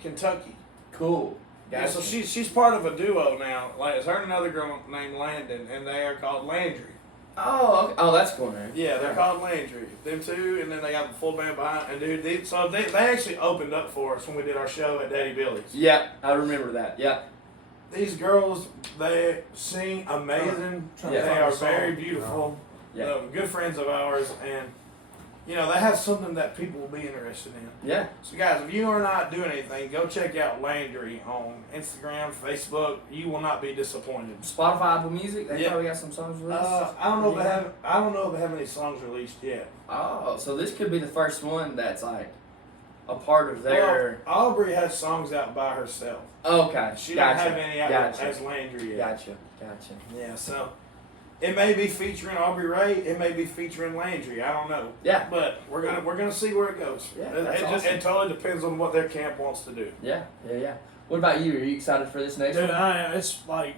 Kentucky. Cool. Yeah, Gotcha. so she's part of a duo now. Like it's her and another girl named Landon, and they are called Landry. Oh, okay. Oh, that's cool, man. Yeah, they're called Landry. Them two, and then they got the full band behind. And dude, they actually opened up for us when we did our show at Daddy Billy's. Yeah, I remember that. Yeah. These girls, they sing amazing. Trying They to find are a song. very beautiful. Yeah. Good friends of ours, and you know they have something that people will be interested in. Yeah. So guys, if you are not doing anything, go check out Landry on Instagram, Facebook. You will not be disappointed. Spotify, Apple Music. They Yeah. probably got some songs released. I don't know if they have any songs released yet. Oh, so this could be the first one that's like a part of their. Well, Aubrey has songs out by herself. Okay. She gotcha. doesn't have any out Gotcha. as Landry yet. Gotcha. Gotcha. Yeah, so It may be featuring Aubrey Ray. It may be featuring Landry. I don't know. Yeah. But we're gonna see where it goes. Yeah, it, that's it just awesome. it totally depends on what their camp wants to do. Yeah. What about you? Are you excited for this next Dude, one? it's like,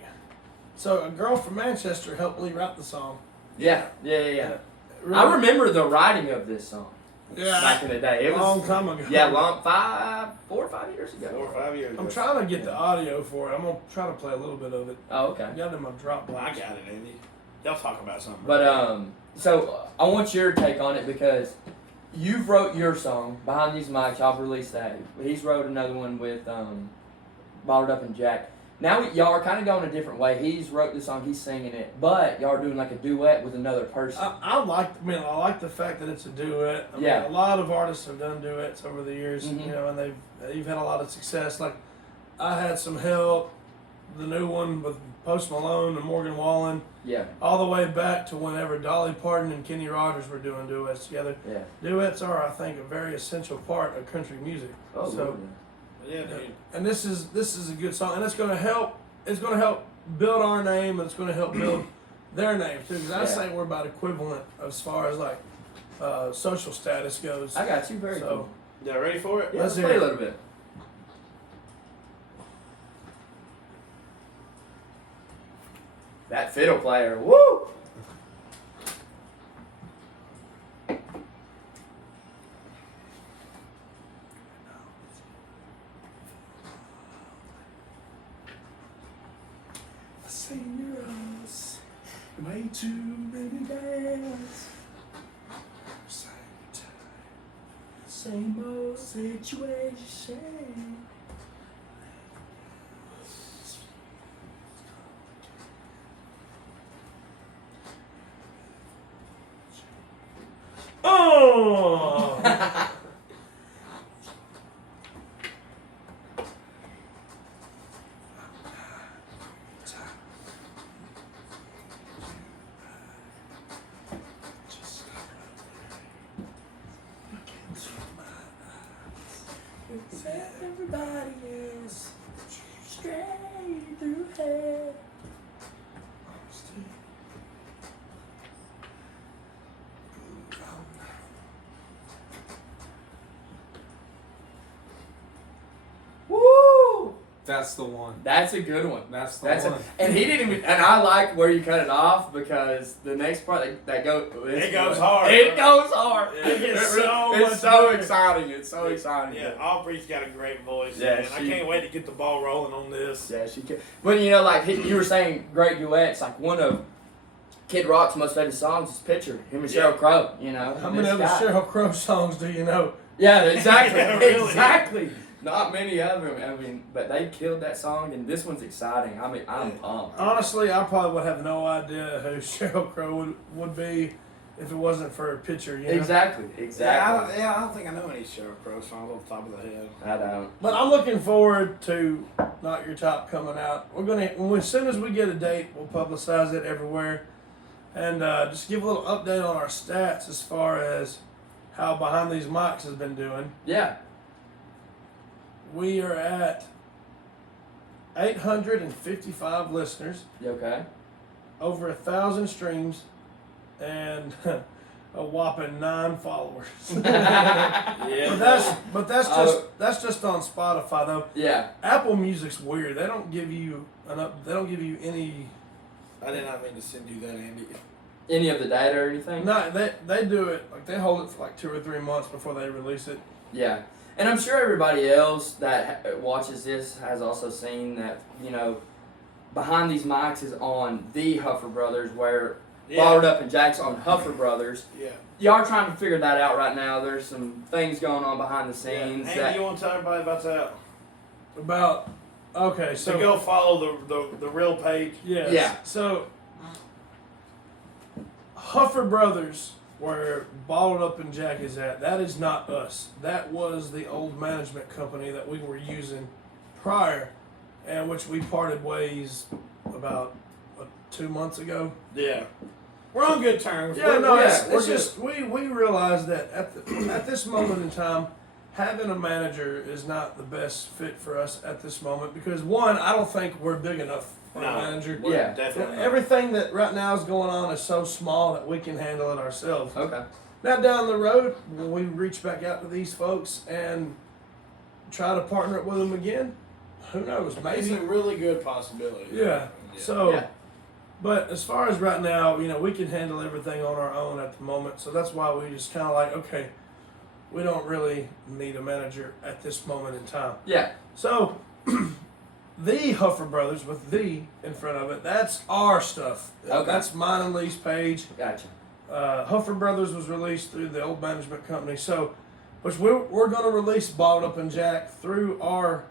so a girl from Manchester helped Lee write the song. Yeah. Really- I remember the writing of this song back in the day. It a was long time ago. Yeah, 4 or 5 years ago. 4 or 5 years. I'm ago. trying to get the audio for it. I'm gonna try to play a little bit of it. Oh, okay. I got it in my Dropbox. I got it, Andy. Y'all talk about something. But so I want your take on it because you've wrote your song Behind These Mics. Y'all released that. He's wrote another one with Bottled Up and Jack. Now y'all are kind of going a different way. He's wrote the song, he's singing it, but y'all are doing like a duet with another person. I like the fact that it's a duet. I mean, Yeah. a lot of artists have done duets over the years, Mhm. you know, and they've had a lot of success. Like, I had some help, the new one with Post Malone and Morgan Wallen, Yeah, all the way back to whenever Dolly Parton and Kenny Rogers were doing duets together. yeah. Duets are, I think, a very essential part of country music. Oh, So- Lord. yeah, dude. And this is a good song, and it's going to help. It's going to help build our name, and it's going to help build their name too. Because I Yeah. say we're about equivalent as far as like social status goes. I got you. Very So- cool. Y'all ready for it? Yeah, Let's let's hear play a it. little bit. That fiddle player, woo! I seen your eyes, way too many days. Same old situation. Oh! Everybody else straight through hell. Woo! That's the one. That's a good one. That's the That's one. and he didn't even. And I like where you cut it off because the next part that goes. It goes hard. It bro. goes hard. It gets so it's much so better. exciting. It's so exciting. Yeah, Aubrey's got a great voice. Yeah, man. I she- can't wait to get the ball rolling on this. Yeah, she can. But you know, like you were saying, great duets. Like one of Kid Rock's most famous songs is "Picture." Him and Sheryl Crow. You know. How and many this other guy. Sheryl Crow songs do you know? Yeah, exactly. Yeah, really. Exactly. Not many of them. I mean, but they killed that song, and this one's exciting. I mean, I'm pumped. Honestly, I probably would have no idea who Sheryl Crow would be if it wasn't for her picture. You know? Exactly. Yeah, Exactly. I don't think I know any Sheryl Crow songs off the top of the head. I don't. But I'm looking forward to Not Your Top coming out. We're gonna, as soon as we get a date, we'll publicize it everywhere, and just give a little update on our stats as far as how Behind These Mics has been doing. Yeah. We are at 855 listeners, You okay? over 1,000 streams, and a whopping 9 followers. Yeah, But that's just on Spotify though. Yeah. Apple Music's weird. They don't give you They don't give you any. I did not mean to send you that, Andy. Any of the data or anything? No, they do it like they hold it for like 2 or 3 months before they release it. Yeah. And I'm sure everybody else that watches this has also seen that, you know, Behind These Mics is on the Huffer Brothers, where Bottled Up and Jack's on Huffer Brothers. Yeah. Y'all are trying to figure that out right now. There's some things going on behind the scenes. Andy, you want to tell everybody about that? About okay, So so go follow the real page. yes. Yeah. So Huffer Brothers, where Bottled Up and Jack is at, that is not us. That was the old management company that we were using prior, and which we parted ways about 2 months ago. Yeah. We're on good terms. Yeah, no, we're it's good. just we realized that at this moment in time, having a manager is not the best fit for us at this moment because one, I don't think we're big enough for a manager. we're Yeah. definitely. Everything that right now is going on is so small that we can handle it ourselves. Okay. Now down the road, when we reach back out to these folks and try to partner up with them again, who knows? It's Maybe. a really good possibility. Yeah. So, Yeah. but as far as right now, we can handle everything on our own at the moment. So that's why we just kind of like, okay, we don't really need a manager at this moment in time. Yeah. So, the Huffer Brothers with the in front of it, that's our stuff. Okay. That's mine and Lee's page. Gotcha. Huffer Brothers was released through the old management company. So, which we're going to release Bottled Up and Jack through our,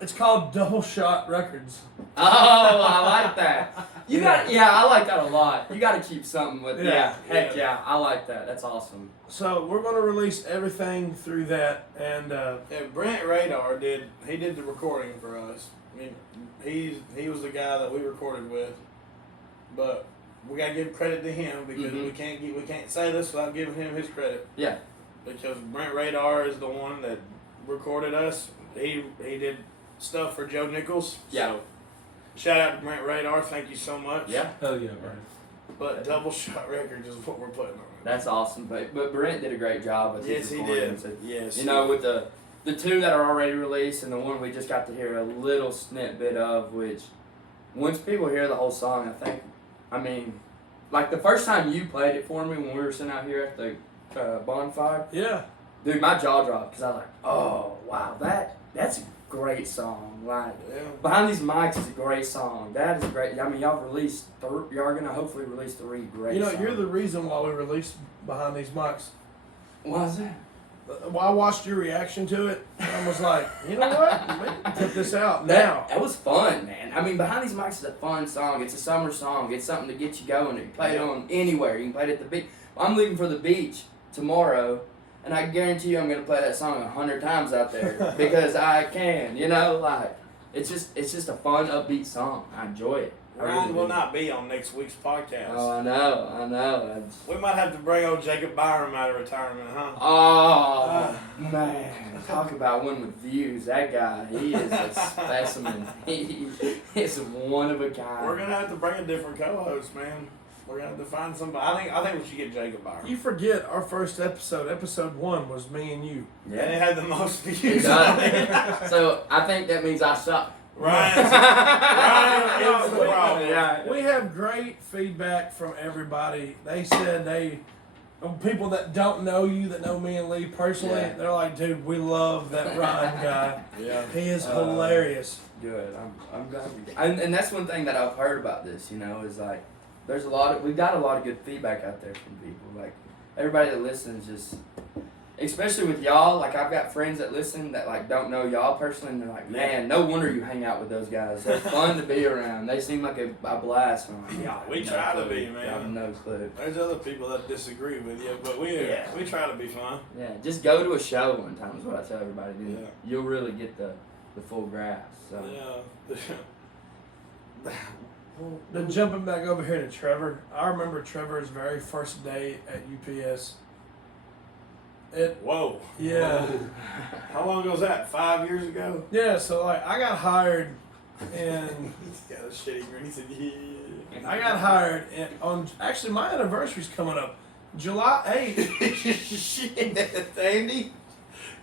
it's called Double Shot Records. Oh, I like that. I like that a lot. You got to keep something with Heck yeah, I like that. That's awesome. So we're going to release everything through that, and Yeah, Brent Radar did the recording for us. I mean, he was the guy that we recorded with, but we gotta give credit to him because we can't say this without giving him his credit. Yeah. Because Brent Radar is the one that recorded us. He did stuff for Joe Nichols. Yeah. So, shout out to Brent Radar. Thank you so much. Yeah. Hell yeah, right. But Double Shot Records is what we're putting on it. That's awesome. But Brent did a great job with Yes, his he recordings. did. Yes. You know, with the two that are already released and the one we just got to hear a little snippet of, which once people hear the whole song, I mean, like the first time you played it for me when we were sitting out here at the bonfire, yeah, dude, my jaw dropped because I was like, oh wow, that's a great song. Like Behind These Mics is a great song. That is great. I mean, y'all are gonna hopefully release 3 great. songs. you're the reason why we released Behind These Mics. Why is that? Well, I watched your reaction to it, and I was like, you know what? We can put this out now. That was fun, man. I mean, Behind These Mics is a fun song. It's a summer song. It's something to get you going. You can play it on anywhere. You can play it at the beach. I'm leaving for the beach tomorrow, and I guarantee you I'm going to play that song 100 times out there because I can, like, it's just a fun, upbeat song. I enjoy it. Ryan will not be on next week's podcast. Oh, I know. We might have to bring old Jacob Byram out of retirement, huh? Oh, man. Talk about one with views. That guy, he is a specimen. He is one of a kind. We're going to have to bring a different co-host, man. We're going to have to find somebody. I think we should get Jacob Byram. You forget our first episode 1 was me and you. And it had the most He views on it. does. So I think that means I suck. Ryan is the problem. Yeah. We have great feedback from everybody. They said people that don't know you, that know me and Lee personally, Yeah. they're like, dude, we love that Ryan guy. Yeah. He is hilarious. Good. I'm glad we did. And that's one thing that I've heard about this, is like we've got a lot of good feedback out there from people. Like everybody that listens just, especially with y'all, like I've got friends that listen that like don't know y'all personally and they're like, man, no wonder you hang out with those guys. They're fun to be around. They seem like a blast. And I'm like, yeah, We try to be, man. I have no clue. There's other people that disagree with you, but we try to be fun. Yeah, just go to a show one time is what I tell everybody to do. Yeah. You'll really get the full grasp. So. Yeah. Then jumping back over here to Trevor, I remember Trevor's very first day at UPS. Whoa. Yeah. How long ago was that? 5 years ago? Yeah, so like I got hired in He's got a shitty grin. He said, yeah. I got hired on actually my anniversary's coming up. July 8th. Shit, Andy.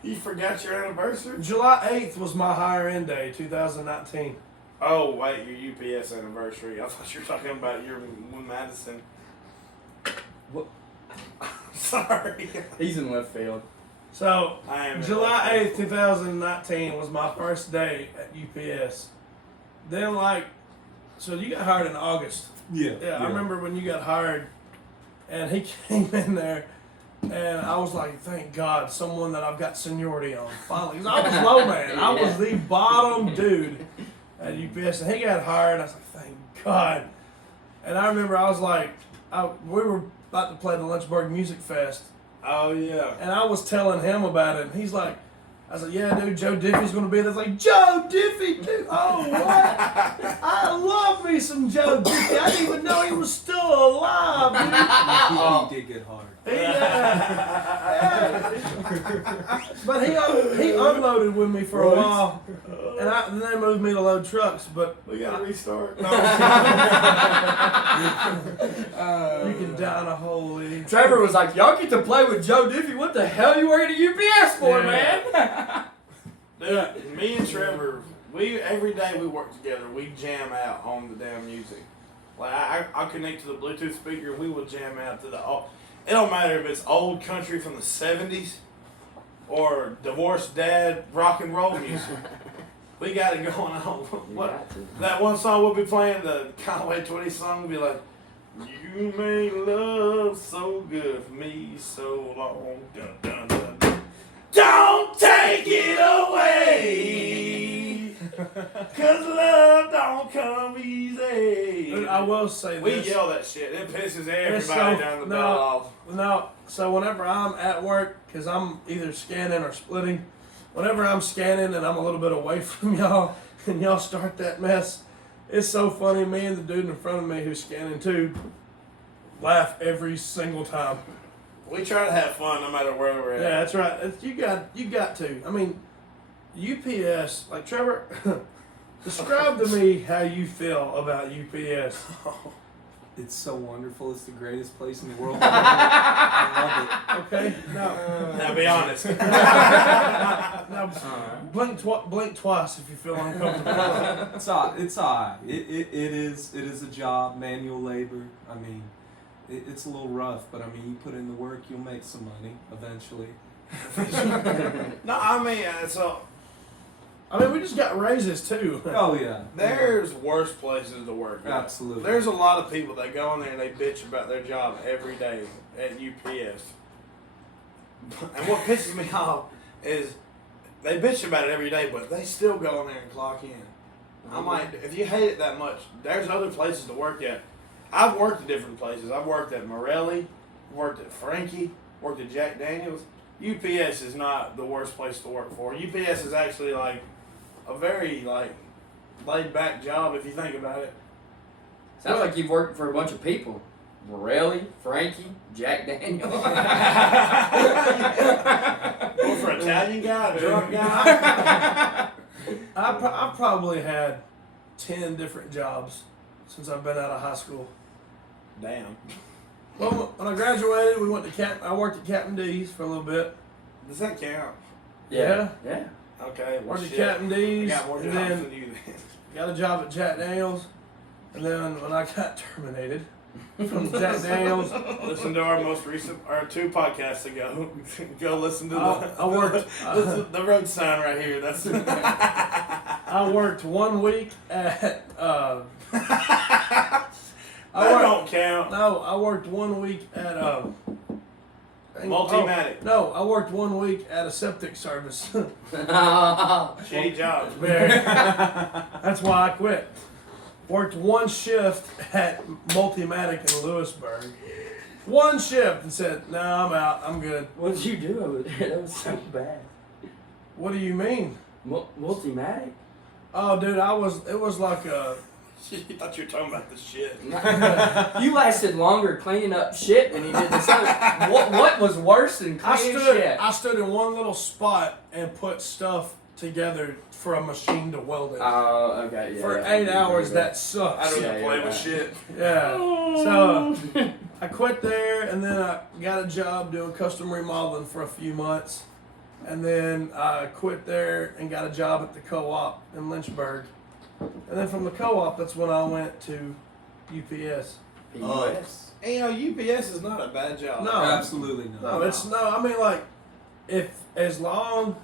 You forgot your anniversary? July 8th was my hire in day, 2019. Oh, wait, your UPS anniversary. I thought you were talking about your Madison. What? Sorry. He's in left field. So I am. July 8th, 2019 was my first day at UPS. Then so you got hired in August. Yeah. Yeah, I remember when you got hired and he came in there and I was like, thank God, someone that I've got seniority on. Finally, 'cause I was low man. I was the bottom dude at UPS and he got hired and I was like, thank God. And I remember I was like, we were about to play the Lynchburg Music Fest. Oh, yeah. And I was telling him about it, and he's like, I said, yeah, dude, Joe Diffie's going to be there. It's like, Joe Diffie, dude, oh, what? I love me some Joe Diffie. I didn't even know he was still alive, dude. He did get hard. But he unloaded with me for a while, and they moved me to load trucks. But We gotta restart. you can down a hole. Lee. Trevor was like, y'all get to play with Joe Diffie. What the hell you working at UPS for, Yeah. man? Dude, me and Trevor, every day we work together, we jam out on the damn music. Like I connect to the Bluetooth speaker, we will jam out to the. It don't matter if it's old country from the '70s or divorced dad rock and roll music. We got it going on. What that one song we'll be playing, the Conway Twitty song, will be like, "You made love so good for me so long." Dun, dun, dun, dun. Don't take it away, 'cause love don't come easy. I will say We this. yell that shit. It pisses everybody It's so- down the bell off. No, so whenever I'm at work, because I'm either scanning or splitting, whenever I'm scanning and I'm a little bit away from y'all and y'all start that mess, it's so funny. Me and the dude in front of me who's scanning too laugh every single time. We try to have fun no matter where we're at. Yeah, that's right. You got to. I mean, UPS, like Trevor, describe to me how you feel about UPS. It's so wonderful. It's the greatest place in the world. I love Okay, now Now be honest. blink twice if you feel uncomfortable. it. It's all right. It is a job, manual labor. I mean, it's a little rough, but I mean, you put in the work, you'll make some money eventually. No, I mean, so I mean, we just got raises too. Oh yeah. there's worse places to work. Absolutely. There's a lot of people that go in there and they bitch about their job every day at UPS. And what pisses me off is they bitch about it every day, but they still go in there and clock in. I'm like, if you hate it that much, there's other places to work at. I've worked at different places. I've worked at Morelli, worked at Frankie, worked at Jack Daniels. UPS is not the worst place to work for. UPS is actually like a very like laid back job if you think about it. Sounds like you've worked for a bunch of people. Morelli, Frankie, Jack Daniels. Or for an Italian guy, a drunk guy. I've probably had 10 different jobs since I've been out of high school. Damn. Well, when I graduated, we went to I worked at Captain D's for a little bit. Does that count? Yeah. Okay. Well, Worked at shit. Captain I D's, got more and jobs then than you then. got a job at Jack Daniels. And then when I got terminated from Jack Daniels, Listen to our most recent, our 2 podcasts ago. Go listen to I worked. listen to the road sign right here. That's I worked 1 week at. That don't count. No, I worked 1 week at Multimatic. No, I worked 1 week at a septic service. Shitty jobs. That's why I quit. Worked 1 shift at Multimatic in Lewisburg. 1 shift and said, "No, I'm out. I'm good." What did you do over there? That was so bad. What do you mean? Multimatic? Oh, dude, it was like a. You thought you were talking about the shit. You lasted longer cleaning up shit than you did this other. What was worse than cleaning shit? I stood in one little spot and put stuff together for a machine to weld it. Oh, okay, yeah. For yeah, 8 yeah, hours, yeah. that sucks. I don't Yeah, play yeah. with shit. Yeah. So I quit there, and then I got a job doing custom remodeling for a few months, and then I quit there and got a job at the co-op in Lynchburg, and then from the co-op, that's when I went to UPS. PUS. And you know, UPS is not a bad job. No. Absolutely not. No, it's no. I mean, like, if as long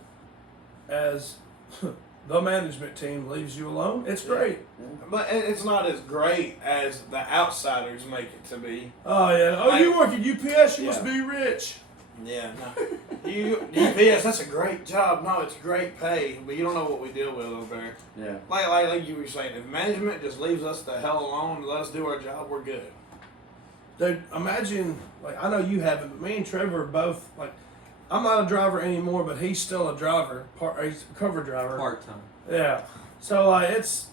as the management team leaves you alone, it's great. But it's not as great as the outsiders make it to be. Oh yeah. Oh, you work at UPS? You Yeah. must be rich. Yeah, no. UPS, that's a great job. No, it's great pay, but you don't know what we deal with over there. Yeah. Like you were saying, if management just leaves us the hell alone and let us do our job, we're good. Dude, imagine, like, I know you haven't, but me and Trevor are both, like, I'm not a driver anymore, but he's still a driver. He's a cover driver. Part time. Yeah. So, like, it's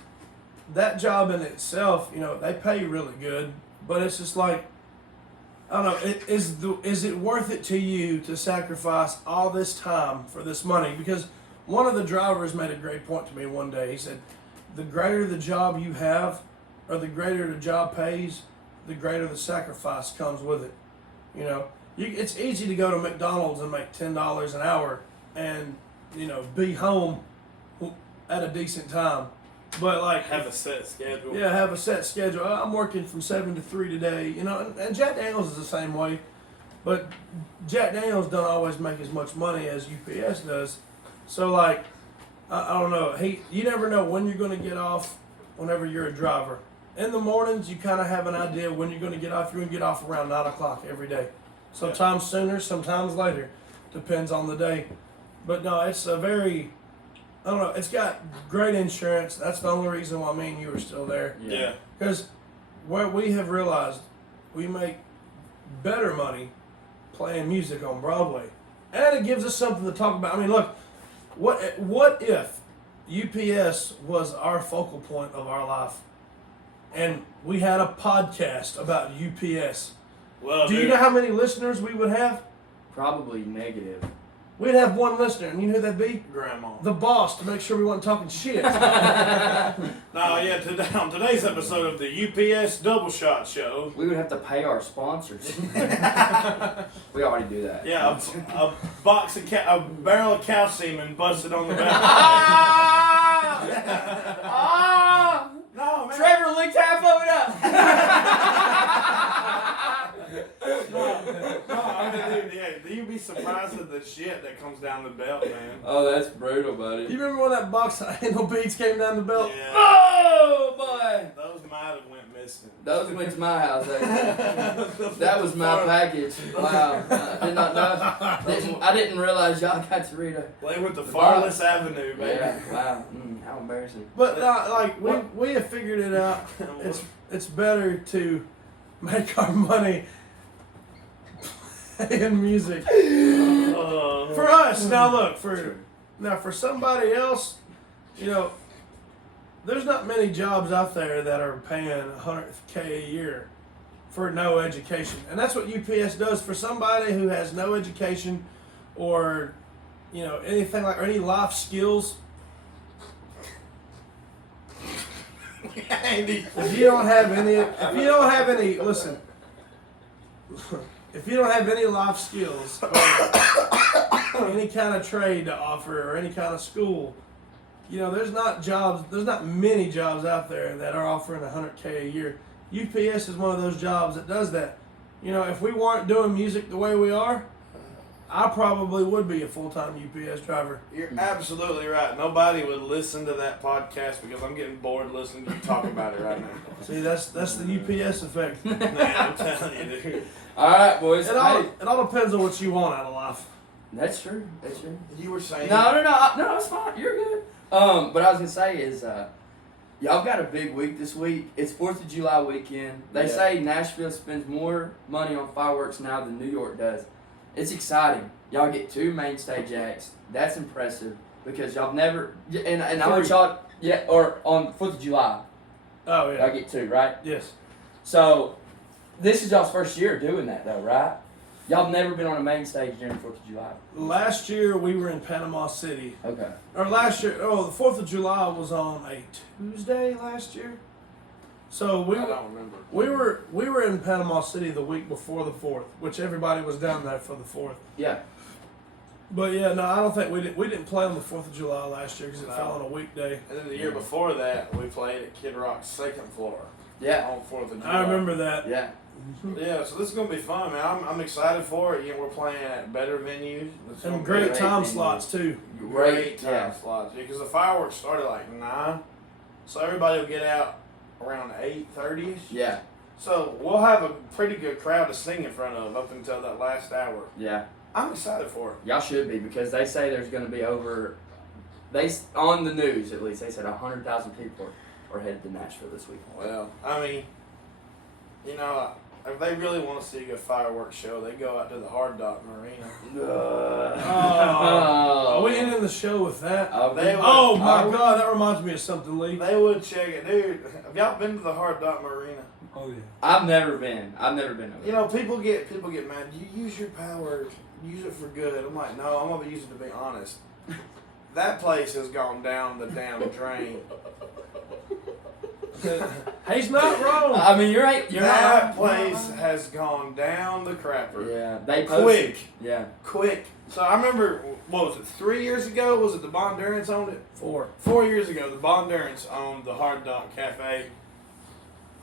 that job in itself, you know, they pay really good, but it's just like, I don't know. Is it worth it to you to sacrifice all this time for this money? Because one of the drivers made a great point to me one day. He said, "The greater the job you have, or the greater the job pays, the greater the sacrifice comes with it." You know, it's easy to go to McDonald's and make $10 an hour, and be home at a decent time. But like Have a set schedule. yeah, have a set schedule. I'm working from 7 to 3 today, and Jack Daniels is the same way. But Jack Daniels don't always make as much money as UPS does. So like, I don't know. You never know when you're going to get off whenever you're a driver. In the mornings, you kind of have an idea when you're going to get off. You're going to get off around 9 o'clock every day. Sometimes sooner, sometimes later. Depends on the day. But no, it's a very... I don't know. It's got great insurance. That's the only reason why me and you are still there. Yeah. Because what we have realized, we make better money playing music on Broadway, and it gives us something to talk about. I mean, look, what if UPS was our focal point of our life, and we had a podcast about UPS? Well, Do you know how many listeners we would have? Probably negative. We'd have one listener, and you know who that'd be? Grandma. The boss, to make sure we weren't talking shit. No, yeah. On today's episode of the UPS Double Shot Show. We would have to pay our sponsors. We already do that. Yeah, a barrel of cow semen busted on the back. No, man. Trevor licked half of it No, I mean, dude, yeah, you'd be surprised at the shit that comes down the belt, man. Oh, that's brutal, buddy. You remember when that box of handle beads came down the belt? Yeah. Oh, boy. Those might have went missing. Those went to my house, actually. That was my package. Wow. I did not know. I didn't realize y'all got to read a... They went to The Farless Avenue, baby. Yeah, wow. How embarrassing. But like we have figured it out. It's better to make our money playing music for us. Now look, for somebody else, there's not many jobs out there that are paying $100K a year for no education, and that's what UPS does for somebody who has no education or anything like or any life skills. If you don't have any, listen. If you don't have any life skills, or any kind of trade to offer, or any kind of school, there's not many jobs out there that are offering $100K a year. UPS is one of those jobs that does that. If we weren't doing music the way we are, I probably would be a full-time UPS driver. You're absolutely right. Nobody would listen to that podcast because I'm getting bored listening to you talk about it right now. See, that's the UPS effect. Man, I'm telling you, dude. All right, boys. It all depends on what you want out of life. That's true. That's true. You were saying... No, it's fine. You're good. But I was gonna say is, y'all got a big week this week. It's 4th of July weekend. They say Nashville spends more money on fireworks now than New York does. It's exciting. Y'all get 2 main stage acts. That's impressive because y'all never and I want y'all or on 4th of July. Oh yeah. Y'all get 2, right? Yes. So this is y'all's first year doing that though, right? Y'all never been on a main stage during 4th of July. Last year we were in Panama City. Okay. Or last year, the 4th of July was on a Tuesday last year. So I don't remember. we were in Panama City the week before the 4th, which everybody was down there for the 4th. Yeah. But yeah, no, I don't think we didn't play on the 4th of July last year because it fell on a weekday. And then the year before that, we played at Kid Rock's 2nd floor. Yeah. On 4th of July. I remember that. Yeah. Yeah, so this is going to be fun, man. I'm excited for it. We're playing at better venues. It's gonna And be great time venues. slots too. Great time Yeah. slots. Because the fireworks started like 9. So everybody will get out around 8:30ish. Yeah. So we'll have a pretty good crowd to sing in front of up until that last hour. Yeah. I'm excited for it. Y'all should be because they say there's going to be on the news at least, they said 100,000 people are headed to Nashville this week. Well, I mean, if they really want to see a good fireworks show, they go out to the Hard Rock Marina. Are we ending the show with that? They would- My God, that reminds me of something, Lee. They would check it, dude. Have y'all been to the Hard Rock Marina? Oh yeah. I've never been over there. You know, people get mad. You use your power, use it for good. I'm like, no, I'm gonna use it to be honest. That place has gone down the damn drain. He's not wrong. I mean, you're right. You're That not place has gone down the crapper. Yeah, they posted. Quick. Yeah. Quick. So I remember, what was it, 3 years ago? Was it the Bondurants owned it? 4. 4 years ago, the Bondurants owned the Hard Dog Cafe.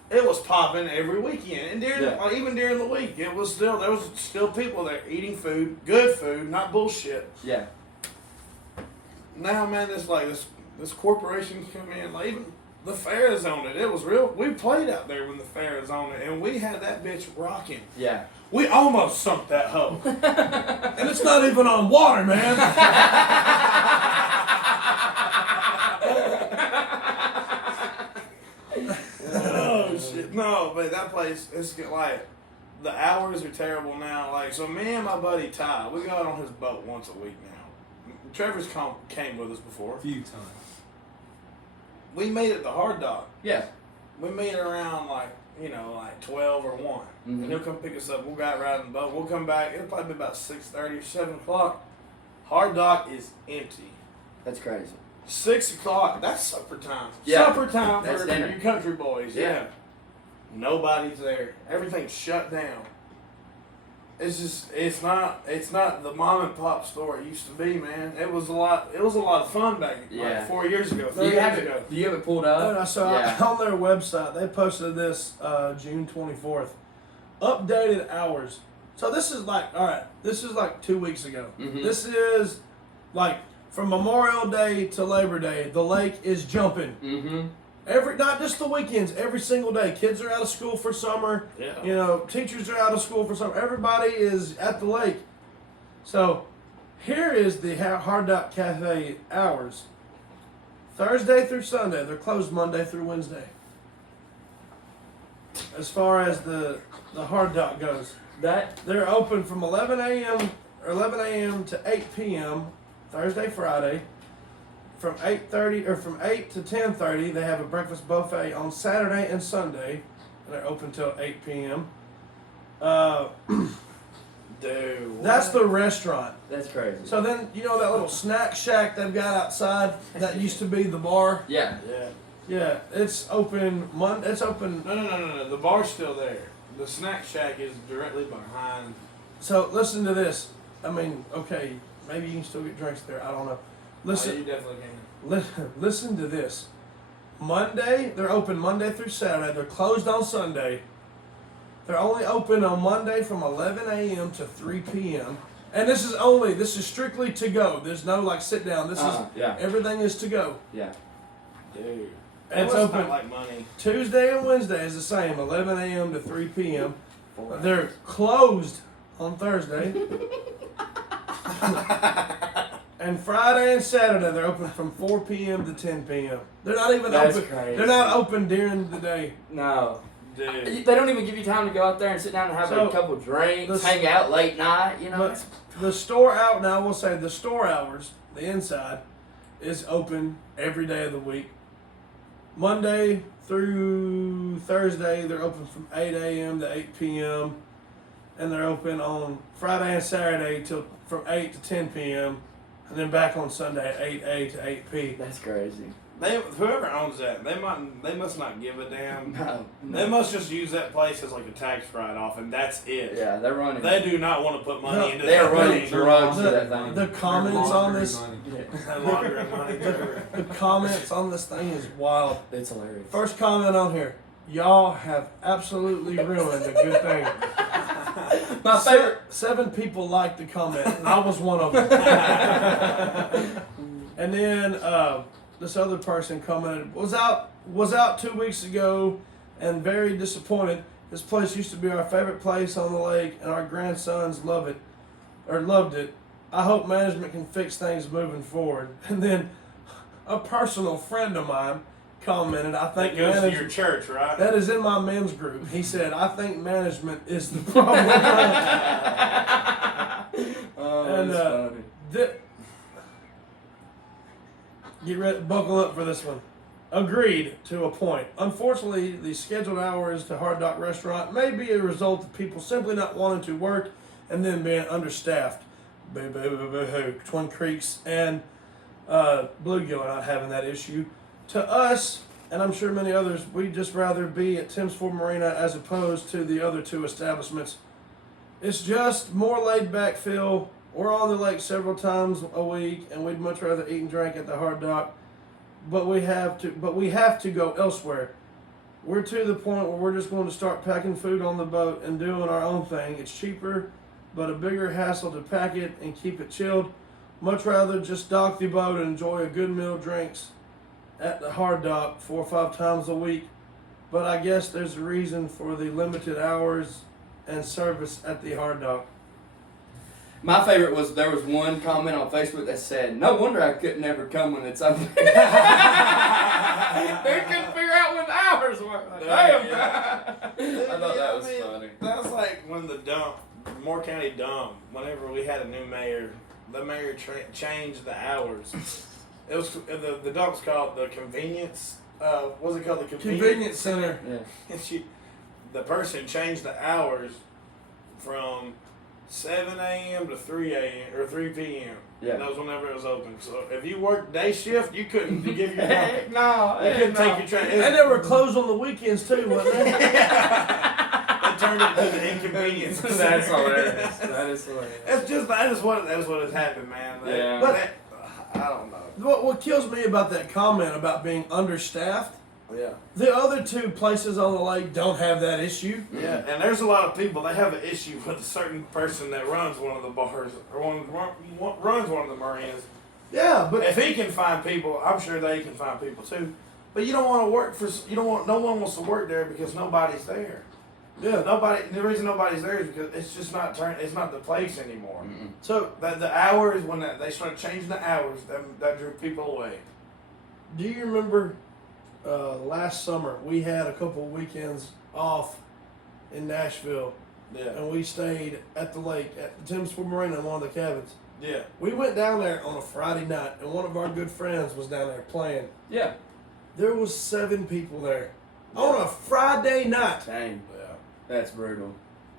It was popping every weekend, and during even during the week, there was still people there eating food, good food, not bullshit. Yeah. Now, man, this corporation come in, like even the Ferris owned it. It was real. We played out there when the Ferris owned it, and we had that bitch rocking. Yeah. We almost sunk that hoe. And it's not even on water, man. Oh shit! No, but that place, it's like the hours are terrible now. Like, so me and my buddy Ty, we go out on his boat once a week now. Trevor's came with us before. A few times. We meet at the Hard Dog. Yeah. We meet around like 12 or 1, Mhm. and he'll come pick us up. We'll go out riding the boat. We'll come back. It'll probably be about 6:30 or 7 o'clock. Hard Dog is empty. That's crazy. 6 o'clock. That's supper time. Yeah. Supper time That's for dinner. you country boys. Yeah. Yeah. Nobody's there. Everything's shut down. It's not the mom and pop store it used to be, man. It was a lot of fun back Yeah. like 4 years ago, Do 3 you years have ago. it? Do you have it pulled up? No, so Yeah. on their website, they posted this June 24th. Updated hours. So this is like, all right, this is like 2 weeks ago. Mhm. This is like from Memorial Day to Labor Day, the lake is jumping. Mm-hmm. Not just the weekends, every single day. Kids are out of school for summer. Yeah. You know, teachers are out of school for summer. Everybody is at the lake. So here is the Hard Dog Cafe hours. Thursday through Sunday. They're closed Monday through Wednesday. As far as the Hard Dog goes. They're open from 11 a.m. to 8 p.m. Thursday, Friday. From 8 to 10:30, they have a breakfast buffet on Saturday and Sunday, and they're open till 8 p.m. Dude. That's the restaurant. That's crazy. So then, you know that little snack shack they've got outside that used to be the bar? Yeah. Yeah. Yeah, it's open Monday. It's open. No. The bar's still there. The snack shack is directly behind. So listen to this. I mean, okay, maybe you can still get drinks there. I don't know. Oh, Listen. you definitely can. Listen to this. Monday, they're open Monday through Saturday. They're closed on Sunday. They're only open on Monday from 11 a.m. to 3 p.m. And this is strictly to go. There's no like sit down. This is Yeah. everything is to go. Yeah. Dude. And it's That must open not like money. Tuesday and Wednesday is the same, 11 a.m. to 3 p.m. They're closed on Thursday. And Friday and Saturday they're open from 4 p.m. to 10 p.m. They're not even That's open. crazy. They're not open during the day. No. Dude. They don't even give you time to go out there and sit down and have So, a couple drinks, the- hang out late night, you know? But the store out now, I will say the store hours, the inside, is open every day of the week. Monday through Thursday, they're open from 8 a.m. to 8 p.m. And they're open on Friday and Saturday from 8 to 10 p.m. And then back on Sunday at 8 a to 8 p. That's crazy. Whoever owns that, they must not give a damn. No. They must just use that place as like a tax write-off, and that's it. Yeah, they're running. They do not want to put money No, into They are that running thing. drugs for The- that thing. The comments on this, That laundering money. the comments on this thing is wild. It's hilarious. First comment on here. Y'all have absolutely ruined a good thing. My favorite. Seven people liked the comment. And I was one of them. And then this other person commented was out 2 weeks ago and very disappointed. This place used to be our favorite place on the lake, and our grandsons loved it. I hope management can fix things moving forward. And then a personal friend of mine commented, I think That goes to your management. church, right? That is in my men's group. He said, I think management is the problem. Oh, And, that's funny. Get ready, buckle up for this one. Agreed to a point. Unfortunately, the scheduled hours to Hard Dock Restaurant may be a result of people simply not wanting to work and then being understaffed. Twin Creeks and Bluegill are not having that issue. To us, and I'm sure many others, we'd just rather be at Tim's Ford Marina as opposed to the other two establishments. It's just more laid back feel. We're on the lake several times a week, and we'd much rather eat and drink at the Hard Dock. But we have to go elsewhere. We're to the point where we're just going to start packing food on the boat and doing our own thing. It's cheaper, but a bigger hassle to pack it and keep it chilled. Much rather just dock the boat and enjoy a good meal, drinks at the Hard Dock 4 or 5 times a week. But I guess there's a reason for the limited hours and service at the Hard Dock. My favorite was there was one comment on Facebook that said, "No wonder I couldn't ever come when it's open." They couldn't figure out when the hours were. Damn. I thought that was funny. That was like when the Moore County dump, whenever we had a new mayor, the mayor changed the hours. It was the dump's called the convenience. What was it called? The Convenience Center. Yeah. And the person changed the hours from 7 a.m. to 3 a.m. or 3 p.m. Yeah. That was whenever it was open. So if you worked day shift, you couldn't give your Heck no. you couldn't take your train. And they were closed on the weekends too, wasn't they? They turned it to the inconvenience. That's hilarious. That is hilarious. That's what has happened, man. Yeah. But I don't know. What kills me about that comment about being understaffed, Yeah. the other two places on the lake don't have that issue. Yeah, and there's a lot of people, they have an issue with a certain person that runs one of the bars or runs one of the marinas. Yeah, but If he can find people, I'm sure they can find people too. But you don't want to work no one wants to work there because nobody's there. yeah. The reason nobody's there is because it's just not it's not the place anymore. Mm-mm. So The hours, when they started changing the hours, that drew people away. do you remember last summer we had a couple weekends off in Nashville, Yeah. and we stayed at the lake at the Tim's Ford Marina in one of the cabins. Yeah. We went down there on a Friday night, and one of our good friends was down there playing. Yeah. There was 7 people there on a Friday night. Dang. Yeah. That's brutal.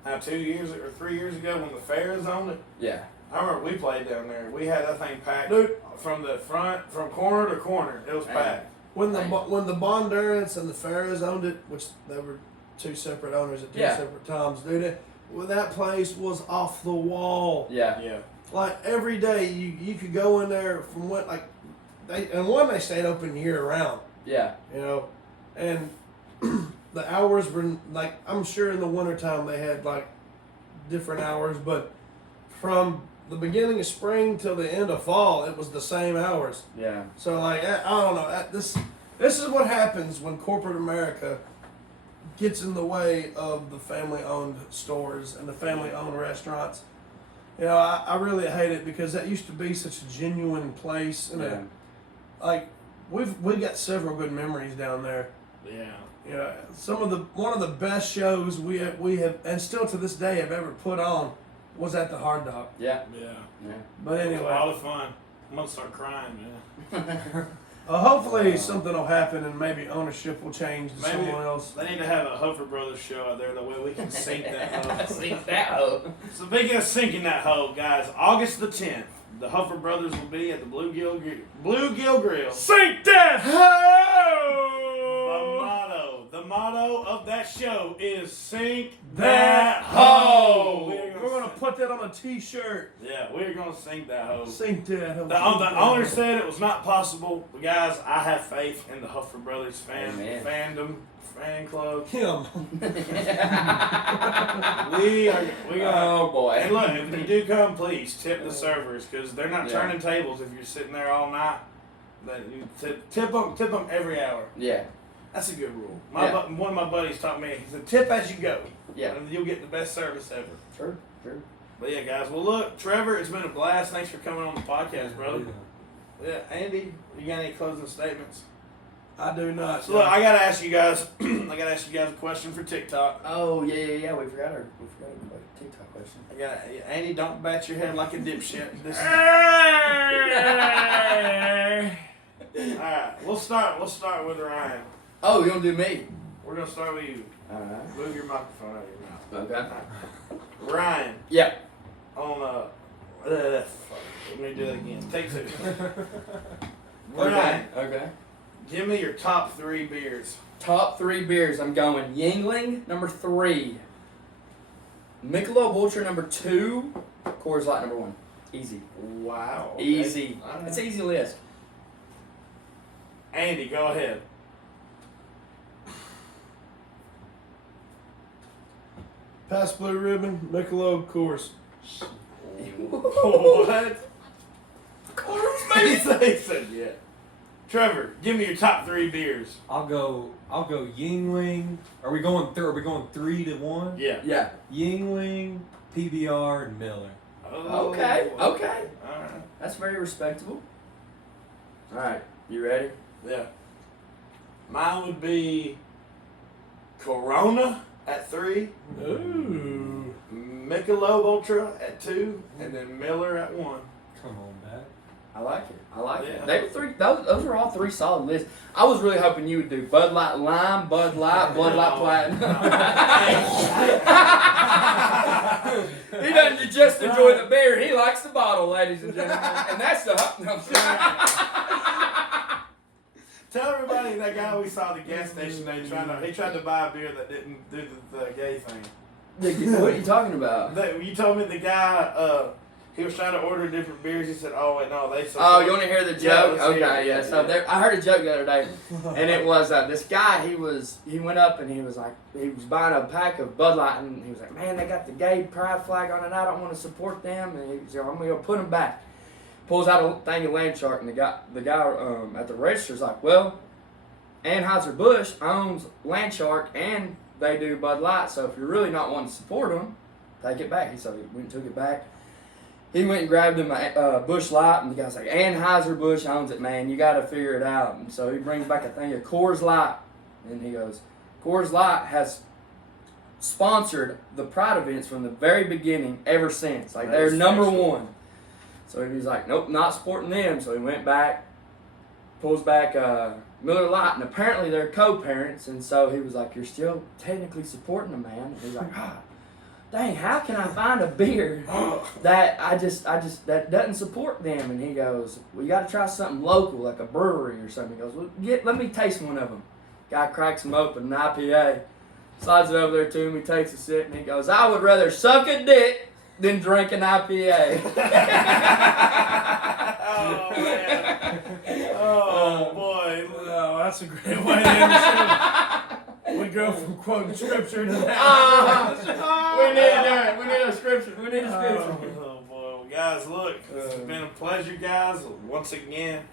Now 2 years or 3 years ago when the fair was on it, Yeah. I remember we played down there. We had that thing packed, Dude. from the front, from corner to corner. It was Dang. packed. When the Dang. when the Bondurants and the Ferris owned it, which they were 2 separate owners at 2 Yeah. separate times, dude, that place was off the wall. Yeah. Yeah. Like every day, you could go in there from what they stayed open year round, Yeah. you know, and the hours were like, I'm sure in the wintertime they had like different hours, but from the beginning of spring till the end of fall, it was the same hours. Yeah. So like I don't know. This is what happens when corporate America gets in the way of the family-owned stores and the family-owned restaurants. You know, I really hate it because that used to be such a genuine place, and Yeah. like we got several good memories down there. Yeah. You know, one of the best shows we have and still to this day have ever put on was at the Hard Dock. Yeah. Yeah. Yeah. But It was a lot anyway, of fun. I'm gonna start crying, man. hopefully something will happen and maybe ownership will change to Maybe. someone else. They need to have a Hofer Brothers show out there, the way we can sink that hole. Sink that hoe. So speaking of sinking that hole, guys, August the 10th, the Hofer Brothers will be at the Bluegill Grill. Sink that The motto of that show is sink that hole. We're gonna put that on a T-shirt. Yeah, we're gonna sink that hole. Sink that hole. The owner said it was not possible. But guys, I have faith in the Huffer Brothers Amen. fan club. Him. We got. Oh boy. And look, if you do come, please tip the servers because they're not Yeah. turning tables if you're sitting there all night. That you tip them every hour. Yeah. That's a good rule. Yeah. One of my buddies taught me. He said, "Tip as you go, Yeah. and you'll get the best service ever." True. True. But yeah, guys. Well, look, Trevor, it's been a blast. Thanks for coming on the podcast, brother. Yeah, Andy, you got any closing statements? I do not. So look, I gotta ask you guys. A question for TikTok. Oh yeah. We forgot our TikTok question. Andy. Don't bat your head like a dipshit. This is, all right. right, we'll start with Ryan. Oh, you gonna do me? We're gonna start with you. All right. Move your microphone out of your mouth. Okay. Ryan, Yeah. on fuck. Let me do that again. Take 2. Okay. Ryan, Okay. give me your top 3 beers. Top 3 beers. I'm going Yingling number 3, Michelob Ultra number 2, Coors Light number 1. Easy. Wow. okay. Easy. All right. It's an easy list. Andy, go ahead. Pass Blue Ribbon, Michelob, Coors. What? Coors, He said yeah. Trevor, give me your top 3 beers. I'll go Yingling. Are we going 3 to 1? Yeah. Yeah. Yingling, PBR, and Miller. Oh, Okay. boy. Okay. All right. That's very respectable. All right. You ready? Yeah. Mine would be Corona at 3, Ooh. Michelob Ultra at 2, and then Miller at 1. Come on, back. I like it. I like Yeah. it. They were 3. Those are all 3 solid lists. I was really hoping you would do Bud Light Lime, Bud Light, Bud Light Platinum. He doesn't just enjoy the beer; he likes the bottle, ladies and gentlemen. And that's the. No, I'm sorry. Tell everybody that guy we saw at the gas station. He tried to buy a beer that didn't do the gay thing. What are you talking about? You told me the guy. He was trying to order different beers. He said, "Oh wait, no, they." Oh, you want to hear the Yeah, joke? let's hear Okay, it. yeah. So there, I heard a joke the other day, and it was this guy. He went up and he was like, he was buying a pack of Bud Light, and he was like, "Man, they got the gay pride flag on it. I don't want to support them." And he was like, "I'm gonna go put them back." Pulls out a thing of Land Shark, and the guy at the register's like, "Well, Anheuser-Busch owns Land Shark, and they do Bud Light. So if you're really not wanting to support them, take it back." So he went and took it back. He went and grabbed him a Busch Light, and the guy's like, "Anheuser-Busch owns it, man. You got to figure it out." And so he brings back a thing of Coors Light, and he goes, "Coors Light has sponsored the Pride events from the very beginning ever since. Like, they're number one." So he was like, "Nope, not supporting them." So he went back, pulls back Miller Lite, and apparently they're co-parents, and so he was like, "You're still technically supporting them, man." And he's like, "Dang, how can I find a beer that that doesn't support them?" And he goes, "Well, you got to try something local, like a brewery or something." He goes, "Well, let me taste one of them." Guy cracks them open, an IPA, slides it over there to him. He takes a sip, and he goes, "I would rather suck a dick than drink an IPA." Oh man! Oh boy! Oh, that's a great way to end the show. We go from quoting scripture to that. We need that. We need a scripture. We need a scripture. Oh boy! Well, guys, look, it's been a pleasure, guys. Once again,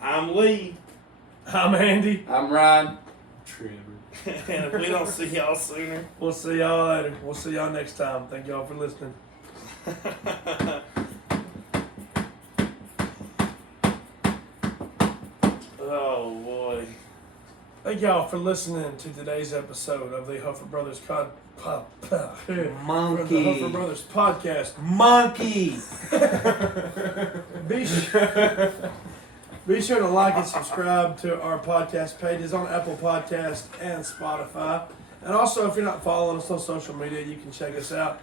I'm Lee, I'm Andy. I'm Ryan. Trevor. and if we don't see y'all sooner. We'll see y'all later. We'll see y'all next time. Thank y'all for listening. Oh boy! Thank y'all for listening to today's episode of the Huffer Brothers Monkey. The Huffer Brothers podcast. Monkey. Be sure to like and subscribe to our podcast pages on Apple Podcast and Spotify. And also, if you're not following us on social media, you can check us out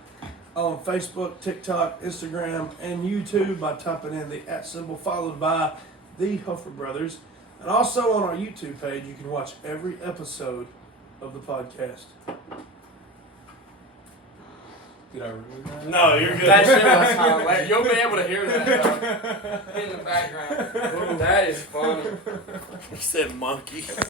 on Facebook, TikTok, Instagram, and YouTube by typing in the @ symbol followed by the Huffer Brothers. And also on our YouTube page, you can watch every episode of the podcast. Did I ruin that? No, you're good. That shit was hilarious. You'll be able to hear that in the background. That is funny. He said monkey.